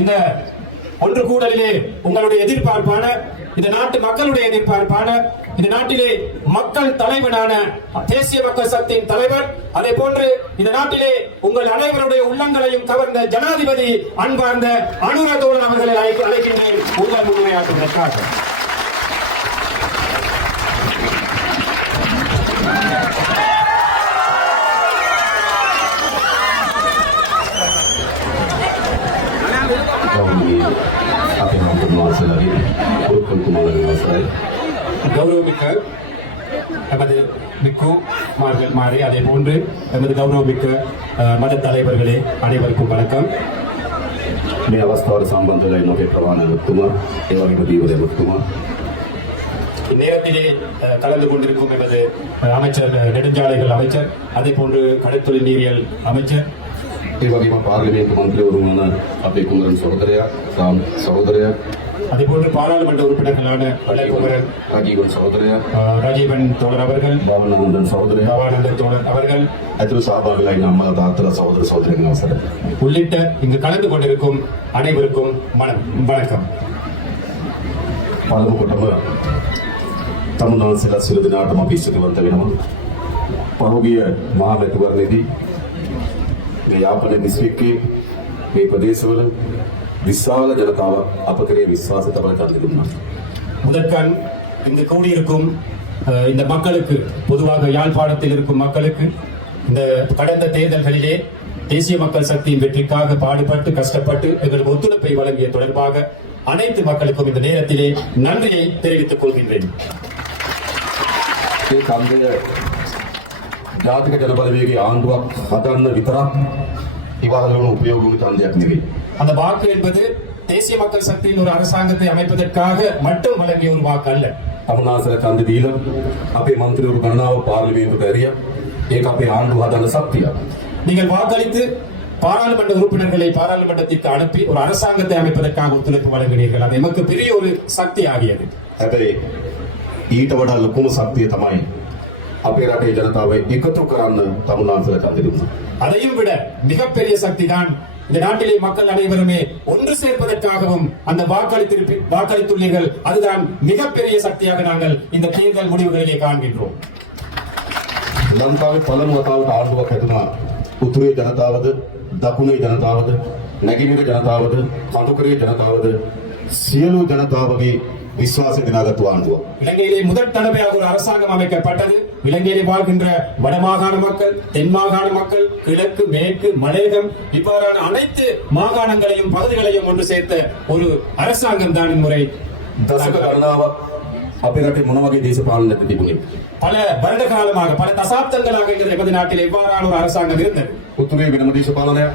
இந்த ஒன்று கூடலிலே உங்களுடைய எதிர்பார்ப்பான, இந்த நாட்டு மக்களுடைய எதிர்பார்ப்பான, இந்த நாட்டிலே மக்கள் தலைவனான தேசிய மக்கள் சக்தியின் தலைவர், அதே போன்று இந்த நாட்டிலே உங்கள் அனைவருடைய உள்ளங்களையும் கவர்ந்த ஜனாதிபதி அன்பார்ந்த அனுர தோழன் அவர்களை அழைக்கின்றேன் உங்கள் முன்னுரையாற்றுவதற்காக. கௌரவமிக்க நமது மிக்கு மாறி, அதே போன்று நமது கௌரவமிக்க மத தலைவர்களே, அனைவருக்கும் வணக்கம். මේ අවස්ථාවට සම්බන්ධ වෙලා ඉන්න අපේ ප්‍රවාහන මුතුමා, ඒ වගේම දීවදේ මුතුමා, இந்நேரத்திலே கலந்து கொண்டிருக்கும் எமது அமைச்சர், நெடுஞ்சாலைகள் அமைச்சர், அதே போன்று கடற்தொழில் நீரியல் அமைச்சர், ඒ වගේම පාර්ලිමේන්තු මන්ත්‍රීවරුන් වන අපේ කුමරන් සහෝදරයා, සාම් සහෝදරයා, அதே போன்று பாராளுமன்ற உறுப்பினர்களான குமரன் රජීවන් සහෝදරයා, ராஜீவன் தோழர் அவர்கள், භාවනන්දන් සහෝදරයා, பவானந்தன் தோழர் அவர்கள், ඇතුළු සහභාගී වෙලා ඉන්න අම්මලා තාත්තලා සහෝදර සහෝදරියන් අවසරයි. உள்ளிட்ட இங்கு கலந்து கொண்டிருக்கும் அனைவருக்கும் வணக்கம். පළමු කොටම තමුන්වහන්සේලා සියලු දෙනාටම අපි ස්තුතිවන්ත වෙනවා. පහුගිය මහා මැතිවරණයේදී මේ යාපනයේ දිස්ත්‍රික්කයේ මේ ප්‍රදේශවල විශාල ජනතාවක් අප කෙරේ විශ්වාසය තබන කල්ලි දුන්නා. முதற்கண் இங்கு கூடியிருக்கும் இந்த மக்களுக்கு, பொதுவாக யாழ்ப்பாணத்தில் இருக்கும் மக்களுக்கு, இந்த கடந்த தேர்தல்களிலே தேசிய மக்கள் சக்தியின் வெற்றிக்காக பாடுபட்டு கஷ்டப்பட்டு எங்களுக்கு ஒத்துழைப்பை வழங்கிய தொடர்பாக அனைத்து மக்களுக்கும் இந்த நேரத்திலே நன்றியை தெரிவித்துக் கொள்கின்றேன். ඒ කන්දය ජාතික ජනබලවේගයේ ආණ්ඩුවක් හදන්න විතරක් ඉවහල් වුණු උපයෝගී ඡන්දයක් නෙවෙයි. அந்த வாக்கு என்பது தேசிய மக்கள் சக்தியின் ஒரு அரசாங்கத்தை அமைப்பதற்காக மட்டும் வழங்கிய ஒரு வாக்கு அல்ல. තමුන්වහන්සේලා ඡන්ද දීලා අපේ මන්ත්‍රීවරු ගණනාව පාර්ලිමේන්තුවට ඇරියා. ඒක අපේ ආණ්ඩුව හදන්න ශක්තියක්. நீங்கள் வாக்களித்து பாராளுமன்ற உறுப்பினர்களை பாராளுமன்றத்திற்கு அனுப்பி ஒரு அரசாங்கத்தை அமைப்பதற்காக ஒத்துழைப்பு வழங்கினீர்கள். அது எமக்கு பெரிய ஒரு சக்தி ஆகியது. හැබැයි ඊට වඩා ලොකුම ශක්තිය තමයි අපේ රටේ ජනතාව එකතු කරන්න තමුන්වහන්සේලා ඡන්ද දුන්නා. அதையும் விட மிகப்பெரிய சக்தி தான் இந்த நாட்டிலே மக்கள் அனைவருமே ஒன்று சேர்ப்பதற்காகவும் அந்த வாக்களித்துள்ளீர்கள். அதுதான் மிகப்பெரிய சக்தியாக நாங்கள் இந்த தேர்தல் முடிவுகளிலே காண்கின்றோம். ලංකාවේ පළමු වතාවට ආණ්ඩුවක් හැදුනා. උතුරේ ජනතාවද, දකුණේ ජනතාවද, නැගෙනහිර ජනතාවද, කඳුකරේ ජනතාවද සියලු ජනතාවගේ விசுவாச தினாகத்து ஆண்டுவோம். இலங்கையிலே முதல் தடவையாக ஒரு அரசாங்கம் அமைக்கப்பட்டது. இலங்கையிலே வாழ்கின்ற வடமாகாண மக்கள், தென் மாகாண மக்கள், கிழக்கு, மேற்கு, மலையகம் இவ்வாறான அனைத்து மாகாணங்களையும் பகுதிகளையும் ஒன்று சேர்த்த ஒரு அரசாங்கம் தான் இம்முறை. දශක ගණනාවක් අපේ රටේ මොන වගේ දේශපාලනයක් තිබුණේ? பல வருட காலமாக, பல தசாப்தங்களாக எமது நாட்டில் எவ்வாறான ஒரு அரசாங்கம் இருந்தது. උතුරේ වෙනම දේශපාලනයක්,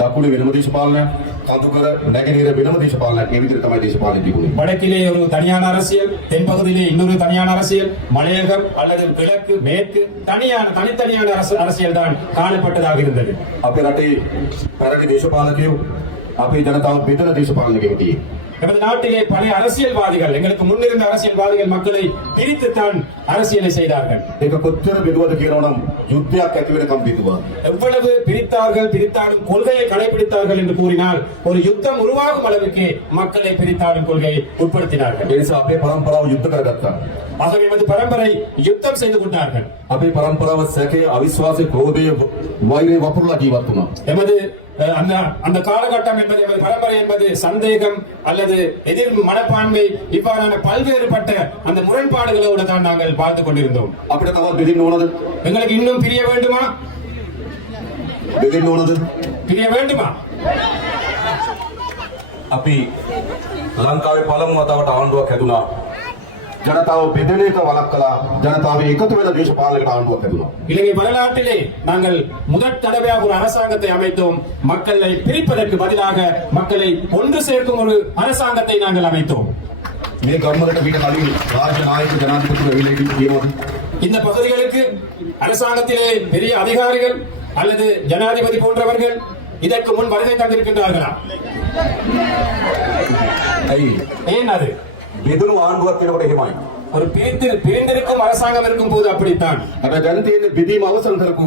දකුණේ වෙනම දේශපාලනයක්, කඳුකර නැගෙනහිර වෙනම දේශපාලනයක්. මේ විදිහට තමයි දේශපාලනය තිබුණේ. வடக்கிலே ஒரு தனியான அரசியல், தென் பகுதியிலே இன்னொரு தனியான அரசியல், மலையகம் அல்லது கிழக்கு, மேற்கு தனித்தனியான அரசியல் தான் காணப்பட்டதாக இருந்தது. අපේ රටේ පැරණි දේශපාලකයෝ අපේ ජනතාව බෙදන දේශපාලනයක හිටියේ. நமது நாட்டிலே பழைய அரசியல்வாதிகள், எங்களுக்கு முன்னிருந்த அரசியல்வாதிகள் மக்களை பிரித்துத்தான் அரசியலை செய்தார்கள். ඒක කොච්චර බෙදුවද කියනවනම් යුද්ධයක් ඇති වෙනකම් බෙදුවා. எவ்வளவு பிரித்தாலும் கொள்கையை கடைபிடித்தார்கள் என்று கூறினால் ஒரு யுத்தம் உருவாகும் அளவுக்கு மக்களை பிரித்தாலும் கொள்கையை உட்படுத்தினார்கள். ඒ නිසා අපේ පරම්පරාව යුද්ධ කරගත්තා. ஆகவே எமது பரம்பரை யுத்தம் செய்து கொண்டார்கள். අපේ පරම්පරාව සැකේ, අවිශ්වාසයේ, ක්‍රෝධයේ, වෛරයේ වපුරලා ජීවත් වුණා. எமது அந்த காலகட்டம் என்பது, எமது பரம்பரை என்பது சந்தேகம் அல்லது எதிர் மனப்பான்மை இவ்வாறான பல்வேறுபட்ட அந்த முரண்பாடுகளோடு தான் நாங்கள் வாழ்ந்து கொண்டிருந்தோம். අපිට තවත් බෙදෙන්න ඕනද? எங்களுக்கு இன்னும் பிரிய வேண்டுமா? බෙදෙන්න ඕනද? பிரிய வேண்டுமா? අපි ලංකාවේ පළමු වතාවට ආණ්ඩුවක් හැදුනා. ජනතාව බෙදෙන එක වළක්වලා ජනතාව එකතු වෙන දේශපාලනයකට ආණ්ඩුවක් හැදුනා. இலங்கை வரலாற்றிலே நாங்கள் முதற் தடவையாக ஒரு அரசாங்கத்தை அமைத்தோம். மக்களை பிரிப்பதற்கு பதிலாக மக்களை ஒன்று சேர்க்கும் ஒரு அரசாங்கத்தை நாங்கள் அமைத்தோம். මේ ගම්වලට පිට කලින් රාජ්‍ය නායක ජනාධිපතිතුමා ඇවිල්ලා ඉන්නේ කියනවාද? இந்த பகுதிகளுக்கு அரசாங்கத்திலே பெரிய அதிகாரிகள் அல்லது ஜனாதிபதி போன்றவர்கள் இதற்கு முன் வருகை தந்திருக்கின்றார்களா? ඇයි? ஏன் அது? බෙදුණු ආණ්ඩුවක් කියනකොට එහෙමයි. ஒரு பிரிந்திருக்கும் அரசாங்கம் இருக்கும் போது அப்படித்தான். හැබැයි දැන් තියෙන බෙදීම අවසන් කරපු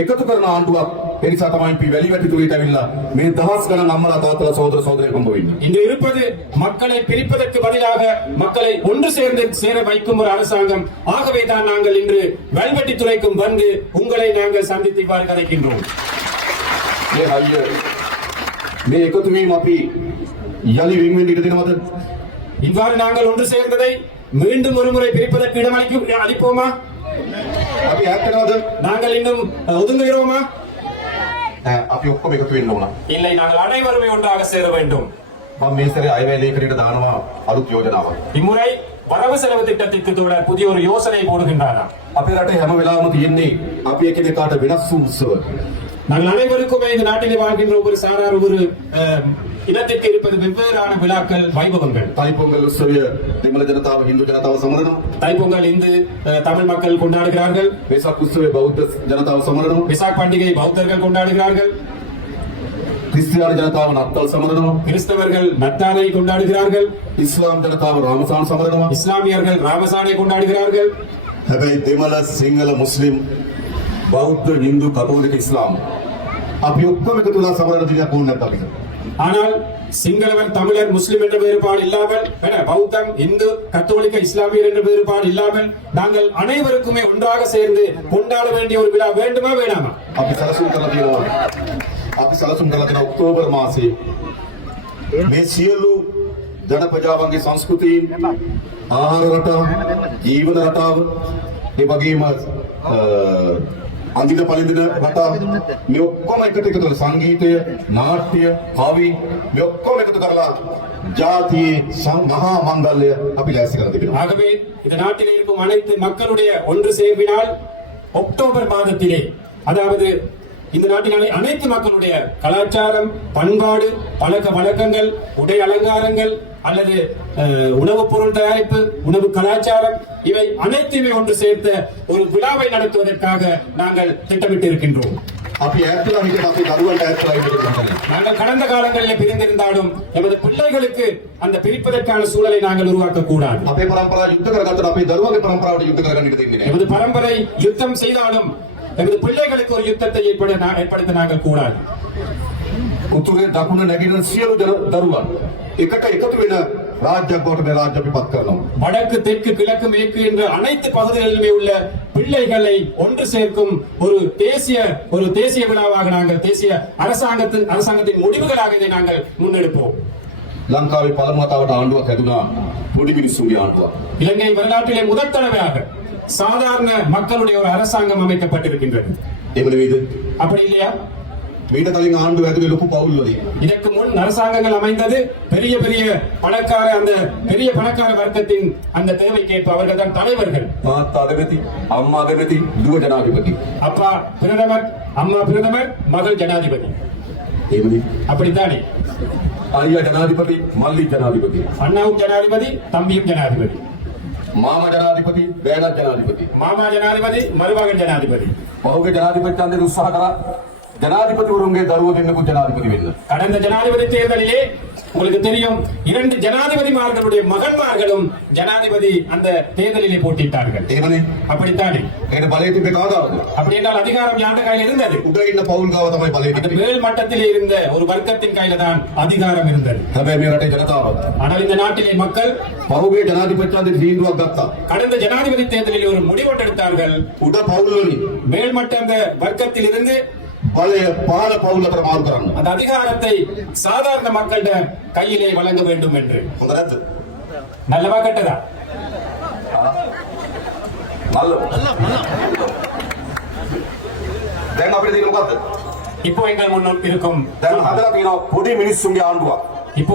එකතු කරන ආණ්ඩුවක් ඒ නිසා තමයි අපි වැලි වැටි තුලට ඇවිල්ලා මේ දහස් ගණන් අම්මලා තාත්තලා සහෝදර සහෝදරියරු හම්බ වෙන්නේ. இன்று இருப்பது மக்களை பிரிப்பதற்கு பதிலாக மக்களை ஒன்று சேர்ந்து சேர வைக்கும் ஒரு அரசாங்கம். ஆகவே தான் நாங்கள் இன்று வல்வெட்டி துறைக்கும் வந்து உங்களை நாங்கள் சந்தித்து இவ்வாறு கதைக்கின்றோம். මේ හයිය මේ එකතු වීම අපි යලි වෙන් වෙන්න ඉඩ දෙනවද? இவ்வாறு நாங்கள் ஒன்று சேர்ந்ததை மீண்டும் ஒருமுறை பிரிப்பதற்கு அளிப்போமா? අපි ඈත් වෙනවද? நாங்கள் இன்னும் ஒதுங்குகிறோமா? අපි ඔක්කොම එකතු වෙන්න ඕන. இல்லை, நாங்கள் அனைவருமே ஒன்றாக சேர வேண்டும். මම මේ සැරේ අයවැය ලේඛනයට දානවා අලුත් යෝජනාවක්. இம்முறை வரவு செலவு திட்டத்திற்கு தொடர் புதிய ஒரு யோசனை போடுகின்றாராம். අපේ රටේ හැම වෙලාවෙම තියෙන්නේ අපි එකිනෙකාට වෙනස් වූ උත්සව. நாங்கள் அனைவருக்குமே இந்த நாட்டிலே வாழ்கின்ற ஒவ்வொரு சாரார் ஒவ்வொரு இனத்திற்கு இருப்பது வெவ்வேறான விழாக்கள், வைபவங்கள். தைப்பொங்கல் උත්සවය දෙමළ ජනතාව හින්දු ජනතාව සමරනවා. தைப்பொங்கல் இந்து தமிழ் மக்கள் கொண்டாடுகிறார்கள். වෙසක් උත්සවය බෞද්ධ ජනතාව සමරනවා. விசாக் பண்டிகை பௌத்தர்கள் கொண்டாடுகிறார்கள். ක්‍රිස්තියානි ජනතාව නත්තල් සමරනවා. கிறிஸ்தவர்கள் நத்தாலை கொண்டாடுகிறார்கள். ඉස්ලාම් ජනතාව රාමසාන් සමරනවා. இஸ்லாமியர்கள் ராமசானை கொண்டாடுகிறார்கள். හැබැයි දෙමළ සිංහල මුස්ලිම් බෞද්ධ හින්දු කතෝලික ඉස්ලාම් අපි ඔක්කොම එකතු වෙලා සමරන දිනයක් ඕනේ නැත්නම් අපිට. ஆனால் சிங்களவர், தமிழர், முஸ்லிம் என்ற வேறுபாடு இல்லாமல், பௌத்தம், இந்து, கத்தோலிக்க, இஸ்லாமியர் என்ற வேறுபாடு இல்லாமல் நாங்கள் அனைவருக்குமே ஒன்றாக சேர்ந்து கொண்டாட வேண்டிய ஒரு விழா வேண்டுமா வேணாமா? අපි සැලසුම් කරලා තියෙනවා. අපි සැලසුම් කරලා තියෙන ඔක්තෝබර් මාසයේ මේ සියලු ජන ප්‍රජාවන්ගේ සංස්කෘතීන්, ආහාර රටාව, ජීවන රටාව, ඒ වගේම අඳින පළඳින රටාව මේ ඔක්කොම එකට එකතු කරලා සංගීතය, නාට්‍ය, කවි මේ ඔක්කොම එකතු කරලා ජාතියේ මහා මංගල්‍ය අපි ලෑස්ති කරලා තිබෙනවා. ஆகவே இந்த நாட்டில் இருக்கும் அனைத்து மக்களுடைய ஒன்று சேர்வினால் அக்டோபர் மாதத்திலே, அதாவது இந்த நாட்டின் அனைத்து மக்களுடைய கலாச்சாரம், பண்பாடு, பழக்க வழக்கங்கள், உடை அலங்காரங்கள் அல்லது உணவுப் பொருள் தயாரிப்பு, உணவு கலாச்சாரம் இவை அனைத்தையுமே ஒன்று சேர்த்த ஒரு விழாவை நடத்துவதற்காக நாங்கள் திட்டமிட்டு இருக்கின்றோம். අපි ඈත්ලා හිටියට අපේ දරුවන්ට ඈත්ලා හිටියට நாங்கள் கடந்த காலங்களில் பிரிந்திருந்தாலும் எமது பிள்ளைகளுக்கு அந்த பிரிப்பதற்கான சூழலை நாங்கள் உருவாக்க கூடாது. අපේ පරම්පරාව යුද්ධ කරගත්තට අපේ දරුවන්ගේ පරම්පරාවට යුද්ධ කරගන්න ඉඩ දෙන්නේ නැහැ. எமது பரம்பரை யுத்தம் செய்தாலும் எமது பிள்ளைகளுக்கு ஒரு யுத்தத்தை ஏற்படுத்த நாங்கள் கூடாது. උතුරේ දකුණ නැගිටින සියලු දරුවන් එකට එකතු වෙන රාජ්‍යයක් බවට මේ රාජ්‍ය අපි පත් කරනවා. வடக்கு, தெற்கு, கிழக்கு, மேற்கு என்ற அனைத்து பகுதிகளிலுமே உள்ள பிள்ளைகளை ஒன்று சேர்க்கும் ஒரு தேசிய விழாவாக நாங்கள், தேசிய அரசாங்கத்தின் முடிவுகளாக இதை நாங்கள் முன்னெடுப்போம். ලංකාවේ පළමු වතාවට ආණ්ඩුවක් හැදුනා පොඩි මිනිස්සුන්ගේ ආණ්ඩුවක්. இலங்கை வரலாற்றிலே முதல் தடவையாக சாதாரண மக்களுடைய ஒரு அரசாங்கம் அமைக்கப்பட்டிருக்கின்றது. එහෙම නෙවෙයිද? அப்படி இல்லையா? මීට කලින් ආණ්ඩුව ඇතුලේ ලොකු පවුල් වලින් இதற்கு முன் அரசாங்கங்கள் அமைந்தது பெரிய பணக்கார வர்க்கத்தின் அந்த தேவைக்கேற்ப அவர்கள் தான் தலைவர்கள். තාත්තා අගමැති, අම්මා අගමැති, දුව ජනාධිපති. அப்பா பிரதமர், அம்மா பிரதமர், மகள் ஜனாதிபதி. එහෙමනේ. அப்படித்தானே? අයියා ජනාධිපති, මල්ලි ජනාධිපති. அண்ணாவும் ஜனாதிபதி, தம்பியும் ஜனாதிபதி. මාමා ජනාධිපති, බෑණා ජනාධිපති. மாமா ஜனாதிபதி, மருமகன் ஜனாதிபதி. පහුගිය ජනාධිපති ඡන්දේ උත්සාහ කරා ජනාධිපතිවරුන්ගේ දරුවෝ දෙන්නෙකු ජනාධිපති වෙන්න. கடந்த ஜனாதிபதி தேர்தலிலே உங்களுக்கு தெரியும், 2 ஜனாதிபதிமார்களுடைய மகன்மார்களும் ஜனாதிபதி அந்த தேர்தலிலே போட்டியிட்டார்கள். එහෙමනේ. அப்படித்தானே? ඒකට බලය තිබ්බේ කාගාවද? அப்படி என்றால் அதிகாரம் யாண்ட கையில் இருந்தது? උඩ ඉන්න පවුල් ගාව තමයි බලය அந்த තිබ්බේ. மேல் மட்டத்திலே இருந்த ஒரு வர்க்கத்தின் கையில தான் அதிகாரம் இருந்தது. හැබැයි මේ රටේ ජනතාව ஆனால் இந்த நாட்டிலே மக்கள் පහුගිය ජනාධිපති ඡන්දේ තීන්දුවක් ගත්තා. கடந்த ஜனாதிபதி தேர்தலில் ஒரு முடிவெடுத்தார்கள். උඩ පවුල් වලින් மேல்மட்ட அந்த வர்க்கத்தில் இருந்து බලය පහළ පවුල් අතර මාරු කරන්න. அந்த அதிகாரத்தை சாதாரண மக்களிட கையிலே வழங்க வேண்டும் என்று. හොඳ නැද්ද? நல்லவா கெட்டதா? මල්ල. දැන් අපිට තියෙන මොකද්ද? இப்போ எங்கள் முன் இருக்கும் දැන් හදලා තියෙනවා පොඩි මිනිස්සුන්ගේ ආණ්ඩුවක්. இப்போ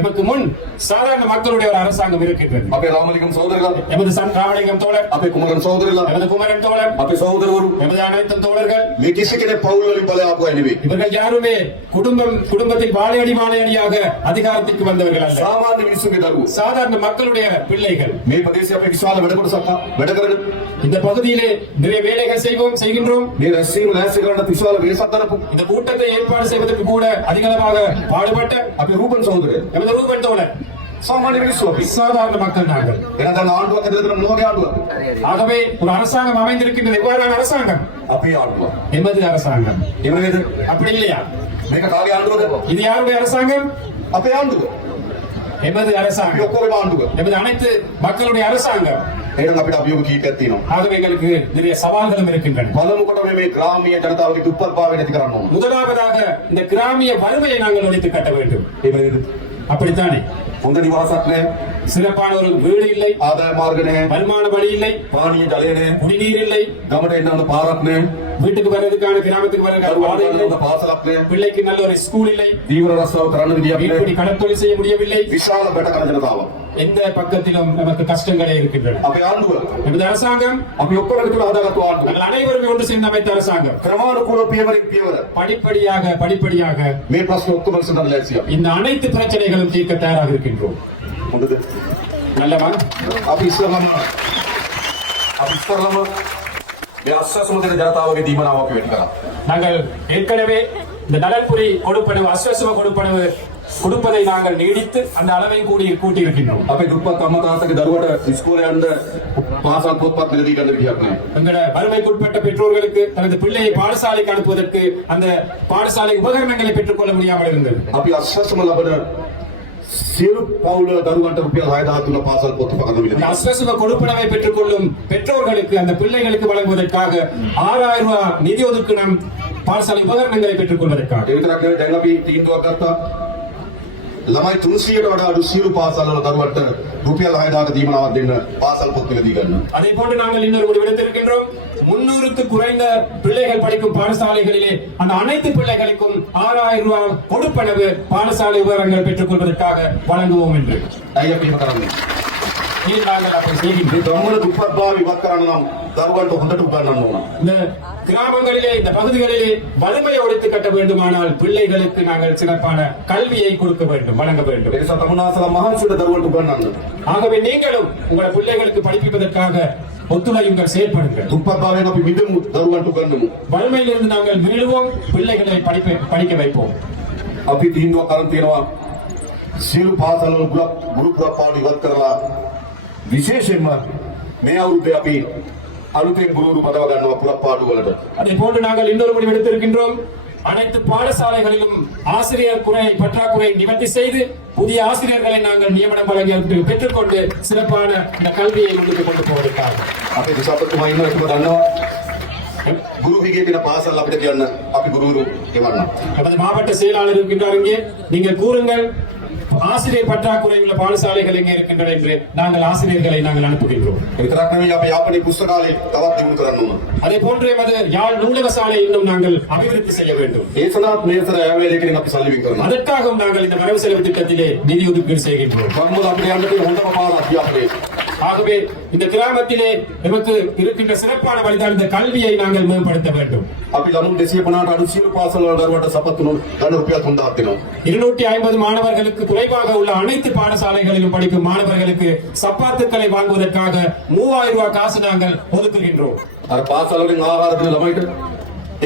எமக்கு முன் சாதாரண மக்களுடைய ஒரு அரசாங்கம் இருக்கின்றது. අපේ රාමලිංගම් සහෝදරලා, எமது ராமலிங்கம் தோழர், අපේ කුමරන් සහෝදරලා, எமது குமரன் தோழர், අපේ සහෝදරවරු எமது அனைத்து தோழர்கள் මේ කිසි කෙනෙක් පවුල් වලින් බලය ආපු අය නෙවෙයි. இவர்கள் யாருமே குடும்பத்தில் வாழையடியாக அதிகாரத்திற்கு வந்தவர்கள் அல்ல. සාමාන්‍ය මිනිස්සුන්ගේ දරුවෝ. சாதாரண மக்களுடைய பிள்ளைகள். මේ ප්‍රදේශයේ අපි විශාල වැඩ කොටසක් වැඩ කරගෙන இந்த பகுதியிலே நிறைய வேலைகள் செய்கின்றோம். මේ රැස්වීම ලෑස්ති කරන්න විශාල වෙනසක් කරපු இந்த கூட்டத்தை ஏற்பாடு செய்வதற்கு கூட அதிகளவாக பாடுபட்ட අපේ රූපන් සහෝදරය எமது ரூபன் தோழர் සාමාන්‍ය මිනිස්සු අපි. சாதாரண மக்கள் நாங்கள். එහෙනම් දැන් ආණ්ඩුවක් ඇතුළත තියෙන මොනවගේ ආණ්ඩුවක්? ஆகவே ஒரு அரசாங்கம் அமைந்திருக்கின்றது. எவ்வாறான அரசாங்கம்? අපේ ආණ්ඩුව. எமது அரசாங்கம். එහෙම නේද? அப்படி இல்லையா? මේක කාගේ ආණ්ඩුවද? இது யாருடைய அரசாங்கம்? අපේ ආණ්ඩුව. எமது අපි அரசாங்கம். ඔක්කොගේම ආණ්ඩුව. எமது அனைத்து மக்களுடைய அரசாங்கம். එහෙනම් අපිට අභියෝග කීපයක් තියෙනවා. ஆகவே எங்களுக்கு நிறைய சவால்களும் இருக்கின்றன. පළමු කොට මේ ග්‍රාමීය ජනතාවගේ දුප්පත් භාවය නැති කරන්න ඕන. முதலாவதாக இந்த கிராமிய வறுமையை நாங்கள் ஒழித்து கட்ட வேண்டும். එහෙම නේද? அப்படித்தானே? හොඳ නිවාසක් නැහැ. சிறப்பான ஒரு வீடு இல்லை, ආදාය මාර්ග නැහැ. வருமான வழி இல்லை, පානීය ජලය නැහැ. குடிநீர் இல்லை, ගමට එන්න ඕන පාරක් නැහැ. வீட்டுக்கு வர்றதுக்கான கிராமத்துக்கு வர்றதுக்கான பாதை இல்லை, හොඳ පාසලක් නැහැ. பிள்ளைக்கு நல்ல ஒரு ஸ்கூல் இல்லை, දීවර රස්සාව කරන්න විදියක් வீட்டுப்படி නැහැ. கடற்தொழில் செய்ய முடியவில்லை. විශාල බැටකන ජනතාවක්. எந்த பக்கத்திலும் நமக்கு கஷ்டங்களே இருக்கின்றன. අපේ ආණ්ඩුව நமது அரசாங்கம் අපි ඔක්කොම එකතු වෙලා හදාගත්තු ආණ්ඩුව. நாங்கள் அனைவரும் ஒன்று சேர்ந்து அமைத்த அரசாங்கம். ක්‍රමානුකූල පියවරින් පියවර படிப்படியாக මේ ප්‍රශ්න ඔක්කොම විසඳන්න ලෑස්ති අපි. இந்த அனைத்து பிரச்சனைகளும் தீர்க்க தயாராக இருக்கின்றோம். හොඳද? நல்லவா? අපි ඉස්සරලම මේ අස්සසම දෙන ජනතාවගේ දීමනාව අපි වෙන් කරා. நாங்கள் ஏற்கனவே இந்த நலன்புரி கொடுப்பனவு அஸ்வசும கொடுப்பனவு கொடுப்பதை நாங்கள் நீடித்து அந்த அளவை கூட்டி இருக்கின்றோம். අපේ දුප්පත් අම්මා තාත්තගේ දරුවට ඉස්කෝලේ යන්න පාසල් පොත්පත් මිලදී ගන්න විදියක් නැහැ. எங்களோட வறுமைக்குட்பட்ட பெற்றோர்களுக்கு தனது பிள்ளையை பாடசாலைக்கு அனுப்புவதற்கு அந்த பாடசாலை உபகரணங்களை பெற்றுக்கொள்ள முடியாமல் இருந்தது. අපි අස්සසම ලබන සියලු පවුල දරුවන්ට රුපියල් 6000 පාසල් පොත් පකරන இந்த මිලදී. அஸ்வசும கொடுப்பனவை பெற்றுக்கொள்ளும் பெற்றோர்களுக்கு அந்த பிள்ளைகளுக்கு வழங்குவதற்காக 6000 ரூபாய் நிதி ஒதுக்கணும் பாடசாலை உபகரணங்களை பெற்றுக்கொள்வதற்காக. ඒ විතරක් නෙවෙයි දැන් අපි තීන්දුවක් ගත්තා. ළමයි 300ට වඩා අඩු සියලු පාසල් වල දරුවන්ට රුපියල් 6000ක දීමනාවක් දෙන්න පාසල් පොත් මිලදී ගන්න. அதே போன்று நாங்கள் இன்னொரு முடிவெடுத்திருக்கின்றோம். 300க்கு குறைந்த பிள்ளைகள் படிக்கும் பாடசாலைகளிலே அந்த அனைத்து பிள்ளைகளுக்கும் 6000 ரூபாய் கொடுப்பனவு பாடசாலை உபகரணங்கள் பெற்றுக் கொள்வதற்காக வழங்குவோம் என்று. ඇයි අපි එහෙම කරන්නේ? ஏன் நாங்கள் அப்படி செய்கின்றோம்? මේ ගම්වල දුප්පත් භාවය ඉවත් කරන්න නම් දරුවන්ට හොඳට උගන්වන්න ඕන. இந்த கிராமங்களிலே இந்த பகுதிகளிலே வறுமையை ஒழித்து கட்ட வேண்டுமானால் பிள்ளைகளுக்கு நாங்கள் சிறப்பான கல்வியை கொடுக்க வேண்டும், வழங்க வேண்டும். ඒ නිසා තමුන්නාසලා මහන්සියට දරුවන්ට උගන්වන්න. ஆகவே நீங்களும் உங்கள் பிள்ளைகளுக்கு படிப்பிப்பதற்காக ஒத்துழையுங்கள், செயல்படுங்கள். දුප්පත් භාවයෙන් අපි මිදමු දරුවන්ට උගන්වමු. வறுமையிலிருந்து நாங்கள் மீளுவோம், பிள்ளைகளை படிக்க வைப்போம். අපි තීන්දුවක් කරන් තියෙනවා සියලු පාසල් වල ගුරු පුරපාඩු ඉවත් කරලා විශේෂයෙන්ම මේ අවුරුද්දේ අපි අලුතෙන් ගුරුවරු මතව ගන්නවා පුරපාඩු වලට. அதே போன்று நாங்கள் இன்னொரு முடிவு எடுத்திருக்கின்றோம். அனைத்து பாடசாலைகளிலும் ஆசிரியர் பற்றாக்குறை நிவர்த்தி செய்து புதிய ஆசிரியர்களை நாங்கள் நியமனம் வழங்கி பெற்றுக்கொண்டு சிறப்பான இந்த கல்வியை முன்னுக்கு கொண்டு போவதற்காக. අපේ දිසාපතිතුමා ඉන්නවා ඒක දන්නවා. ගුරු විගේ තියෙන පාසල් අපිට කියන්න අපි ගුරුවරු එවන්නම්. நமது மாவட்ட செயலாளர் இருக்கின்றார் இங்கே. நீங்கள் கூறுங்கள் ஆசிரியர் பற்றாக்குறை உள்ள பாடசாலைகள் எங்கே இருக்கின்றன என்று நாங்கள் ஆசிரியர்களை நாங்கள் அனுப்புகின்றோம். ඒ විතරක් නෙවෙයි අපි යාපනයේ පුස්තකාලය තවත් දියුණු කරන්න ඕන. அதே போன்று எமது யாழ் நூலக சாலை இன்னும் நாங்கள் அபிவிருத்தி செய்ய வேண்டும். ඒ සඳහාත් මේතර ඇවැලේකින් අපි සල්ලි වින් කරනවා. அதற்காகவும் நாங்கள் இந்த வரவு செலவு திட்டத்திலே நிதி ஒதுக்கீடு செய்கின்றோம். ගම්වල අපිට යන්න තියෙන හොඳම පාර අධ්‍යාපනය. ஆகவே இந்த கிராமத்திலே நமக்கு இருக்கின்ற சிறப்பான வழிதான் இந்த கல்வியை நாங்கள் மேம்படுத்த வேண்டும். අපි ළමුන් 250ට අඩු සියලු පාසල් වල දරුවන්ට සපත්තු ගන්න රුපියල් 3000ක් දෙනවා. 250 மாணவர்களுக்கு குறைவாக உள்ள அனைத்து பாடசாலைகளிலும் படிக்கும் மாணவர்களுக்கு சப்பாத்துக்களை வாங்குவதற்காக 3000 ரூபாய் காசு நாங்கள் ஒதுக்குகின்றோம். අර පාසල් වලින් ආහාර දෙන ළමයිට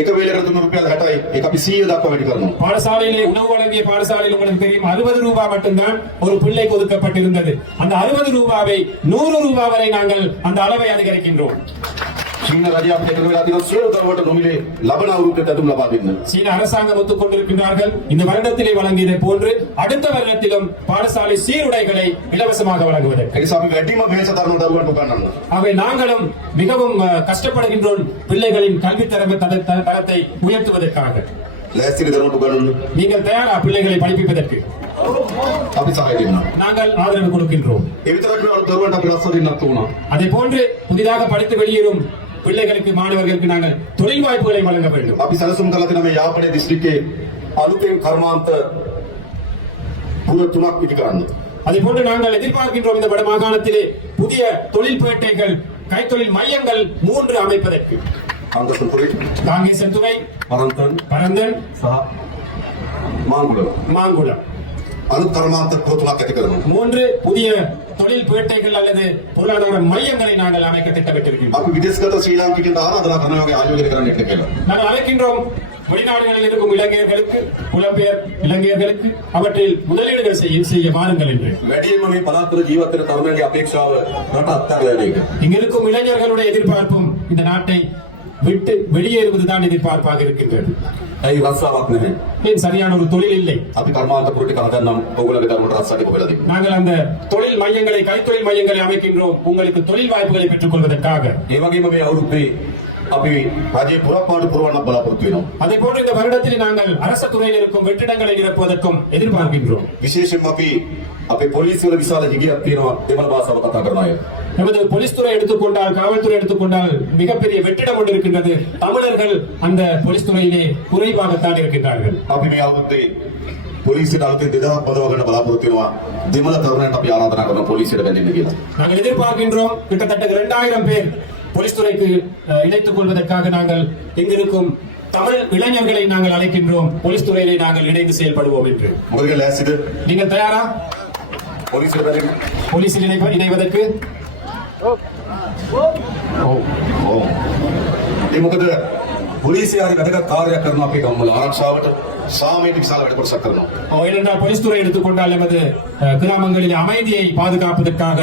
එක වේලකට දුන්න රුපියල් 60යි. ඒක අපි 100 දක්වා වැඩි කරනවා. பாடசாலையிலே உணவு வழங்கிய பாடசாலையில் உங்களுக்கு தெரியும் 60 ரூபாய் மட்டும்தான் ஒரு பிள்ளைக்கு ஒதுக்கப்பட்டிருந்தது. அந்த 60 ரூபாவை 100 ரூபாய் வரை நாங்கள் அந்த அளவை அதிகரிக்கின்றோம். චීන රජය අපිට එකතු වෙලා තියෙනවා සියලු දරුවන්ට නොමිලේ ලබන අවුරුද්දට ඇතුළත ලබා දෙන්න. சீன அரசாங்கம் ஒத்துக்கொண்டிருக்கின்றார்கள். இந்த வருடத்திலே வழங்கியதை போன்று அடுத்த வருடத்திலும் பாடசாலை சீருடைகளை இலவசமாக வழங்குவதற்கு. ඒ නිසා අපි වැඩිම වෙහෙස දරන දරුවන්ට උගන්වන්න. ஆகவே நாங்களும் மிகவும் கஷ்டப்படுகின்றோம் பிள்ளைகளின் கல்வி தரத்தை உயர்த்துவதற்காக. ලෑස්තිද දරුවන්ට උගන්වන්න. நீங்கள் தயாரா பிள்ளைகளை படிப்பிப்பதற்கு? අපි සහාය දෙන්නවා. நாங்கள் ஆதரவு கொடுக்கின்றோம். ඒ විතරක් නෙවෙයි දරුවන්ට අපි රස්සා දෙන්නත් ඕන. அதே போன்று புதிதாக படித்து வெளியேறும் பிள்ளைகளுக்கு மாணவர்களுக்கு நாங்கள் தொழில் வாய்ப்புகளை வழங்க வேண்டும். අපි සැලසුම් කරලා තියෙන මේ යාපනයේ දිස්ත්‍රික්කයේ අලුතෙන් කර්මාන්ත පුර 3ක් ඉදි කරන්න. அதே போன்று நாங்கள் எதிர்பார்க்கின்றோம் இந்த வட மாகாணத்திலே புதிய தொழில் பேட்டைகள், கைத்தொழில் மையங்கள் 3 அமைப்பதற்கு. අංගසන්තුරේ காங்கேசன்துறை, பரந்தன், සහ மாங்குளம் අලුත් කර්මාන්ත පුර 3ක් ඇති කරනවා. 3 புதிய தொழில் பேட்டைகள் அல்லது பொருளாதார மையங்களை நாங்கள் அமைக்க திட்டமிட்டிருக்கின்றோம். අපි විදේශගත ශ්‍රී ලාංකිකයන්ට ආරාධනා කරනවා වගේ ආයෝජනය කරන්න කියලා. நாங்கள் அழைக்கின்றோம் வெளிநாடுகளில் இருக்கும் இளைஞர்களுக்கு புலம்பெயர் இளைஞர்களுக்கு அவற்றில் முதலீடுகள் செய்ய வாருங்கள் என்று වැඩියෙන්ම මේ පළාත්වල ජීවත් වෙන තරුණයන්ගේ අපේක්ෂාව රට අත්හැරලා යන එක. இங்க இருக்கும் இளைஞர்களுடைய எதிர்பார்ப்பும் இந்த நாட்டை விட்டு வெளியேறுவதுதான் எதிர்பார்ப்பாக இருக்கின்றது. ඇයි රස්සාවක් නැහැ? ஏன் சரியான ஒரு தொழில் இல்லை. අපි කර්මාන්තපුර ටික හදන්නම් ඕගොල්ලන්ගේ ධර්මයට රස්සාව ටික හොයලා දෙන්න. நாங்கள் அந்த தொழில் மையங்களை கைத்தொழில் மையங்களை அமைக்கின்றோம் உங்களுக்கு தொழில் வாய்ப்புகளை பெற்றுக் கொள்வதற்காக. ඒ වගේම මේ අවුරුද්දේ අපි රජයේ පුරපාඩු පුරවන්න බලාපොරොත්තු වෙනවා. அதே போன்று இந்த வருடத்தில் நாங்கள் அரசு துறையில் இருக்கும் வெற்றிடங்களை நிரப்புவதற்கும் எதிர்பார்க்கின்றோம். විශේෂයෙන්ම අපි අපේ පොලිසිය වල විශාල හිගයක් තියෙනවා දෙමළ භාෂාව කතා කරන අය. நமது போலீஸ் துறை எடுத்துக்கொண்டால் காவல்துறை எடுத்துக்கொண்டால் மிகப்பெரிய வெற்றிடம் ஒன்று இருக்கின்றது. தமிழர்கள் அந்த போலீஸ் துறையிலே குறைவாகத்தான் இருக்கின்றார்கள். අපි මේ අවුරුද්දේ පොලිසියට අලුතෙන් 2000ක් පදව ගන්න බලාපොරොත්තු වෙනවා. දෙමළ තරුණයන්ට අපි ආරාධනා කරනවා පොලිසියට බැඳෙන්න කියලා. நாங்கள் எதிர்பார்க்கின்றோம் கிட்டத்தட்ட 2000 பேர் போலீஸ் துறைக்கு இணைத்துக் கொள்வதற்காக நாங்கள் இங்கிருக்கும் தமிழ் இளைஞர்களை நாங்கள் அழைக்கின்றோம். போலீஸ் துறையிலே நாங்கள் இணைந்து செயல்படுவோம் என்று. මොකද ලෑස්තිද? நீங்கள் தயாரா පොලිසියට බැඳෙන්න? போலீஸில் இணைவதற்கு? ඒ මොකද පොලිසිය හරි වැදගත් කාර්යයක් කරනවා අපේ ගම්වල ආරක්ෂාවට සාමයට විශාල වැඩ කොටසක් කරනවා. ஏனென்றால் போலீஸ் துறை எடுத்துக்கொண்டால் நமது கிராமங்களில் அமைதியை பாதுகாப்பதற்காக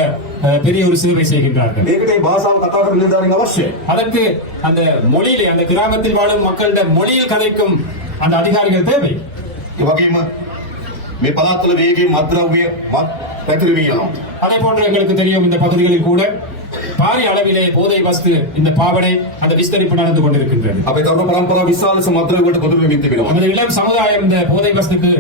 பெரிய ஒரு சேவை செய்கின்றார்கள். ඒකට මේ භාෂාව කතා කරන නිලධාරීන් අවශ්‍යයි. அதற்கு அந்த மொழியிலே அந்த கிராமத்தில் வாழும் மக்களிடம் மொழியில் கதைக்கும் அந்த அதிகாரிகள் தேவை. ඒ වගේම මේ පළාත්වල වේගයෙන් මත්ද්‍රව්‍ය පැතිරවී යනවා. அதே போன்று எங்களுக்கு தெரியும் இந்த பகுதிகளில் கூட பாரிய அளவிலே போதை வஸ்து இந்த பாவனை அந்த விஸ்தரிப்பு நடந்து கொண்டிருக்கின்றது. අපේ තරුණ පරම්පරාව විශාල මත්ද්‍රව්‍යවලට පොදු වෙමින් තිබෙනවා. நமது இளம் சமுதாயம் இந்த போதை வஸ்துக்கு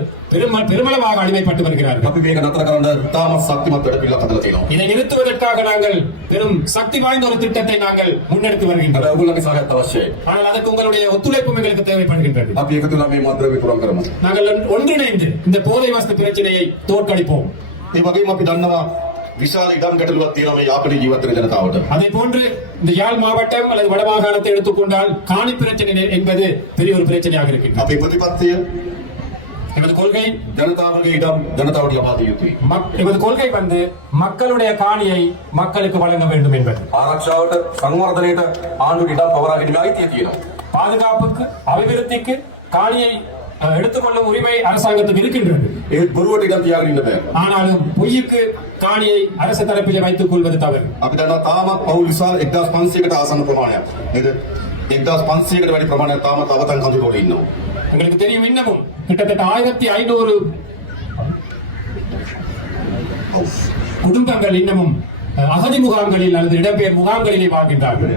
பெருமளவாக அடிமைப்பட்டு வருகிறார்கள். අපි මේක නතර කරන්න තාමත් ශක්තිමත් වැඩ පිළිවෙලක් හදලා තියෙනවා. இதை நிறுத்துவதற்காக நாங்கள் பெரும் சக்தி வாய்ந்த ஒரு திட்டத்தை நாங்கள் முன்னெடுத்து வருகின்றோம். අර ඔයගොල්ලන්ගේ සහයත් අවශ්‍යයි. ஆனால் அதற்கு உங்களுடைய ஒத்துழைப்பும் எங்களுக்கு தேவைப்படுகின்றது. අපි එකතු වෙලා මේ මත්ද්‍රව්‍ය පුරම් කරමු. நாங்கள் ஒன்றிணைந்து இந்த போதை வஸ்து பிரச்சனையை தோற்கடிப்போம். ඒ වගේම අපි දන්නවා විශාල ඉඩම් ගැටලුවක් තියෙනවා මේ යාපනයේ ජීවත් වෙන ජනතාවට. அதே போன்று இந்த யாழ் மாவட்டம் அல்லது வடமாகாணத்தை எடுத்துக்கொண்டால் காணி பிரச்சனை என்பது பெரிய ஒரு பிரச்சனையாக இருக்கின்றது. අපේ ප්‍රතිපත්තිය எமது கொள்கை ජනතාවගේ ඉඩම් ජනතාවට ලබා දිය යුතුයි. எமது கொள்கை வந்து மக்களுடைய காணியை மக்களுக்கு வழங்க வேண்டும் என்பது. ආරක්ෂාවට සංවර්ධනයට ආණ්ඩුවට ඉඩම් පවරා ගැනීමේ අයිතිය තියෙනවා. பாதுகாப்புக்கு அபிவிருத்திக்கு காணியை எடுத்துக்கொள்ளும் உரிமை அரசாங்கத்துக்கு இருக்கின்றது. ඒත් බොරුවට ඉඩම් තියාගෙන ඉන්න බෑ. ஆனாலும் பொய்யுக்கு காணியை அரசு தரப்பிலே வைத்துக் கொள்வது தவறு. අපි දන්නවා තාමත් පවුල් විශාල 1500කට ආසන්න ප්‍රමාණයක්. නේද? 1500කට වැඩි ප්‍රමාණයක් තාමත් අවතන් කඳුරවල ඉන්නවා. உங்களுக்கு தெரியும் இன்னமும் கிட்டத்தட்ட 1500 குடும்பங்கள் இன்னமும் அகதி முகாம்களில் அல்லது இடம்பெயர் முகாம்களிலே வாழ்கின்றார்கள்.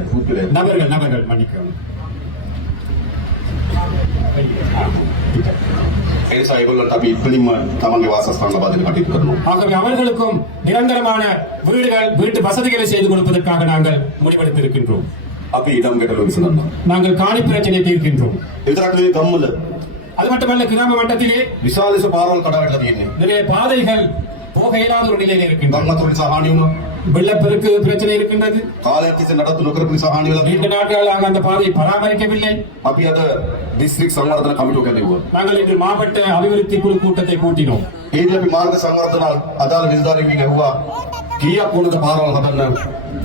நபர்கள் மன்னிக்கவும். ඒ නිසා ඒගොල්ලන්ට අපි ඉක්මනින්ම තමන්ගේ වාසස්ථාන ලබා දෙන්න කටයුතු කරනවා. ஆகவே அவர்களுக்கும் நிரந்தரமான வீட்டு வசதிகளை செய்து கொடுப்பதற்காக நாங்கள் முடிவெடுத்திருக்கின்றோம். අපි ඉඩම් ගැටලුව විසඳනවා. நாங்கள் காணி பிரச்சனையை தீர்க்கின்றோம். විතරක් නෙවෙයි ගම්වල அது மட்டுமல்ல கிராம மட்டத்திலே විශාල ලෙස පාරවල් කඩාවැටලා තියෙන්නේ. நிறைய பாதைகள் போக இயலாத ஒரு நிலையில் இருக்கின்றன. ගම්වතුන් නිසා හානි වුණා. வெள்ளப்பெருக்கு பிரச்சனை இருக்கின்றது. කාලයක් තිස්සේ නඩත්තු නොකරපු නිසා හානි වෙලා நீண்ட நாட்களாக அந்த பாதையை பராமரிக்கவில்லை. අපි අද දිස්ත්‍රික් සංවර්ධන කමිටුව ගැලෙව්වා. நாங்கள் இன்று மாவட்ட அபிவிருத்தி குழு கூட்டத்தை கூட்டினோம். ඒදී අපි මාර්ග සංවර්ධන අදාළ නිලධාරීන්ගෙන් ඇහුවා කීයක් වුණද පාරවල් හදන්න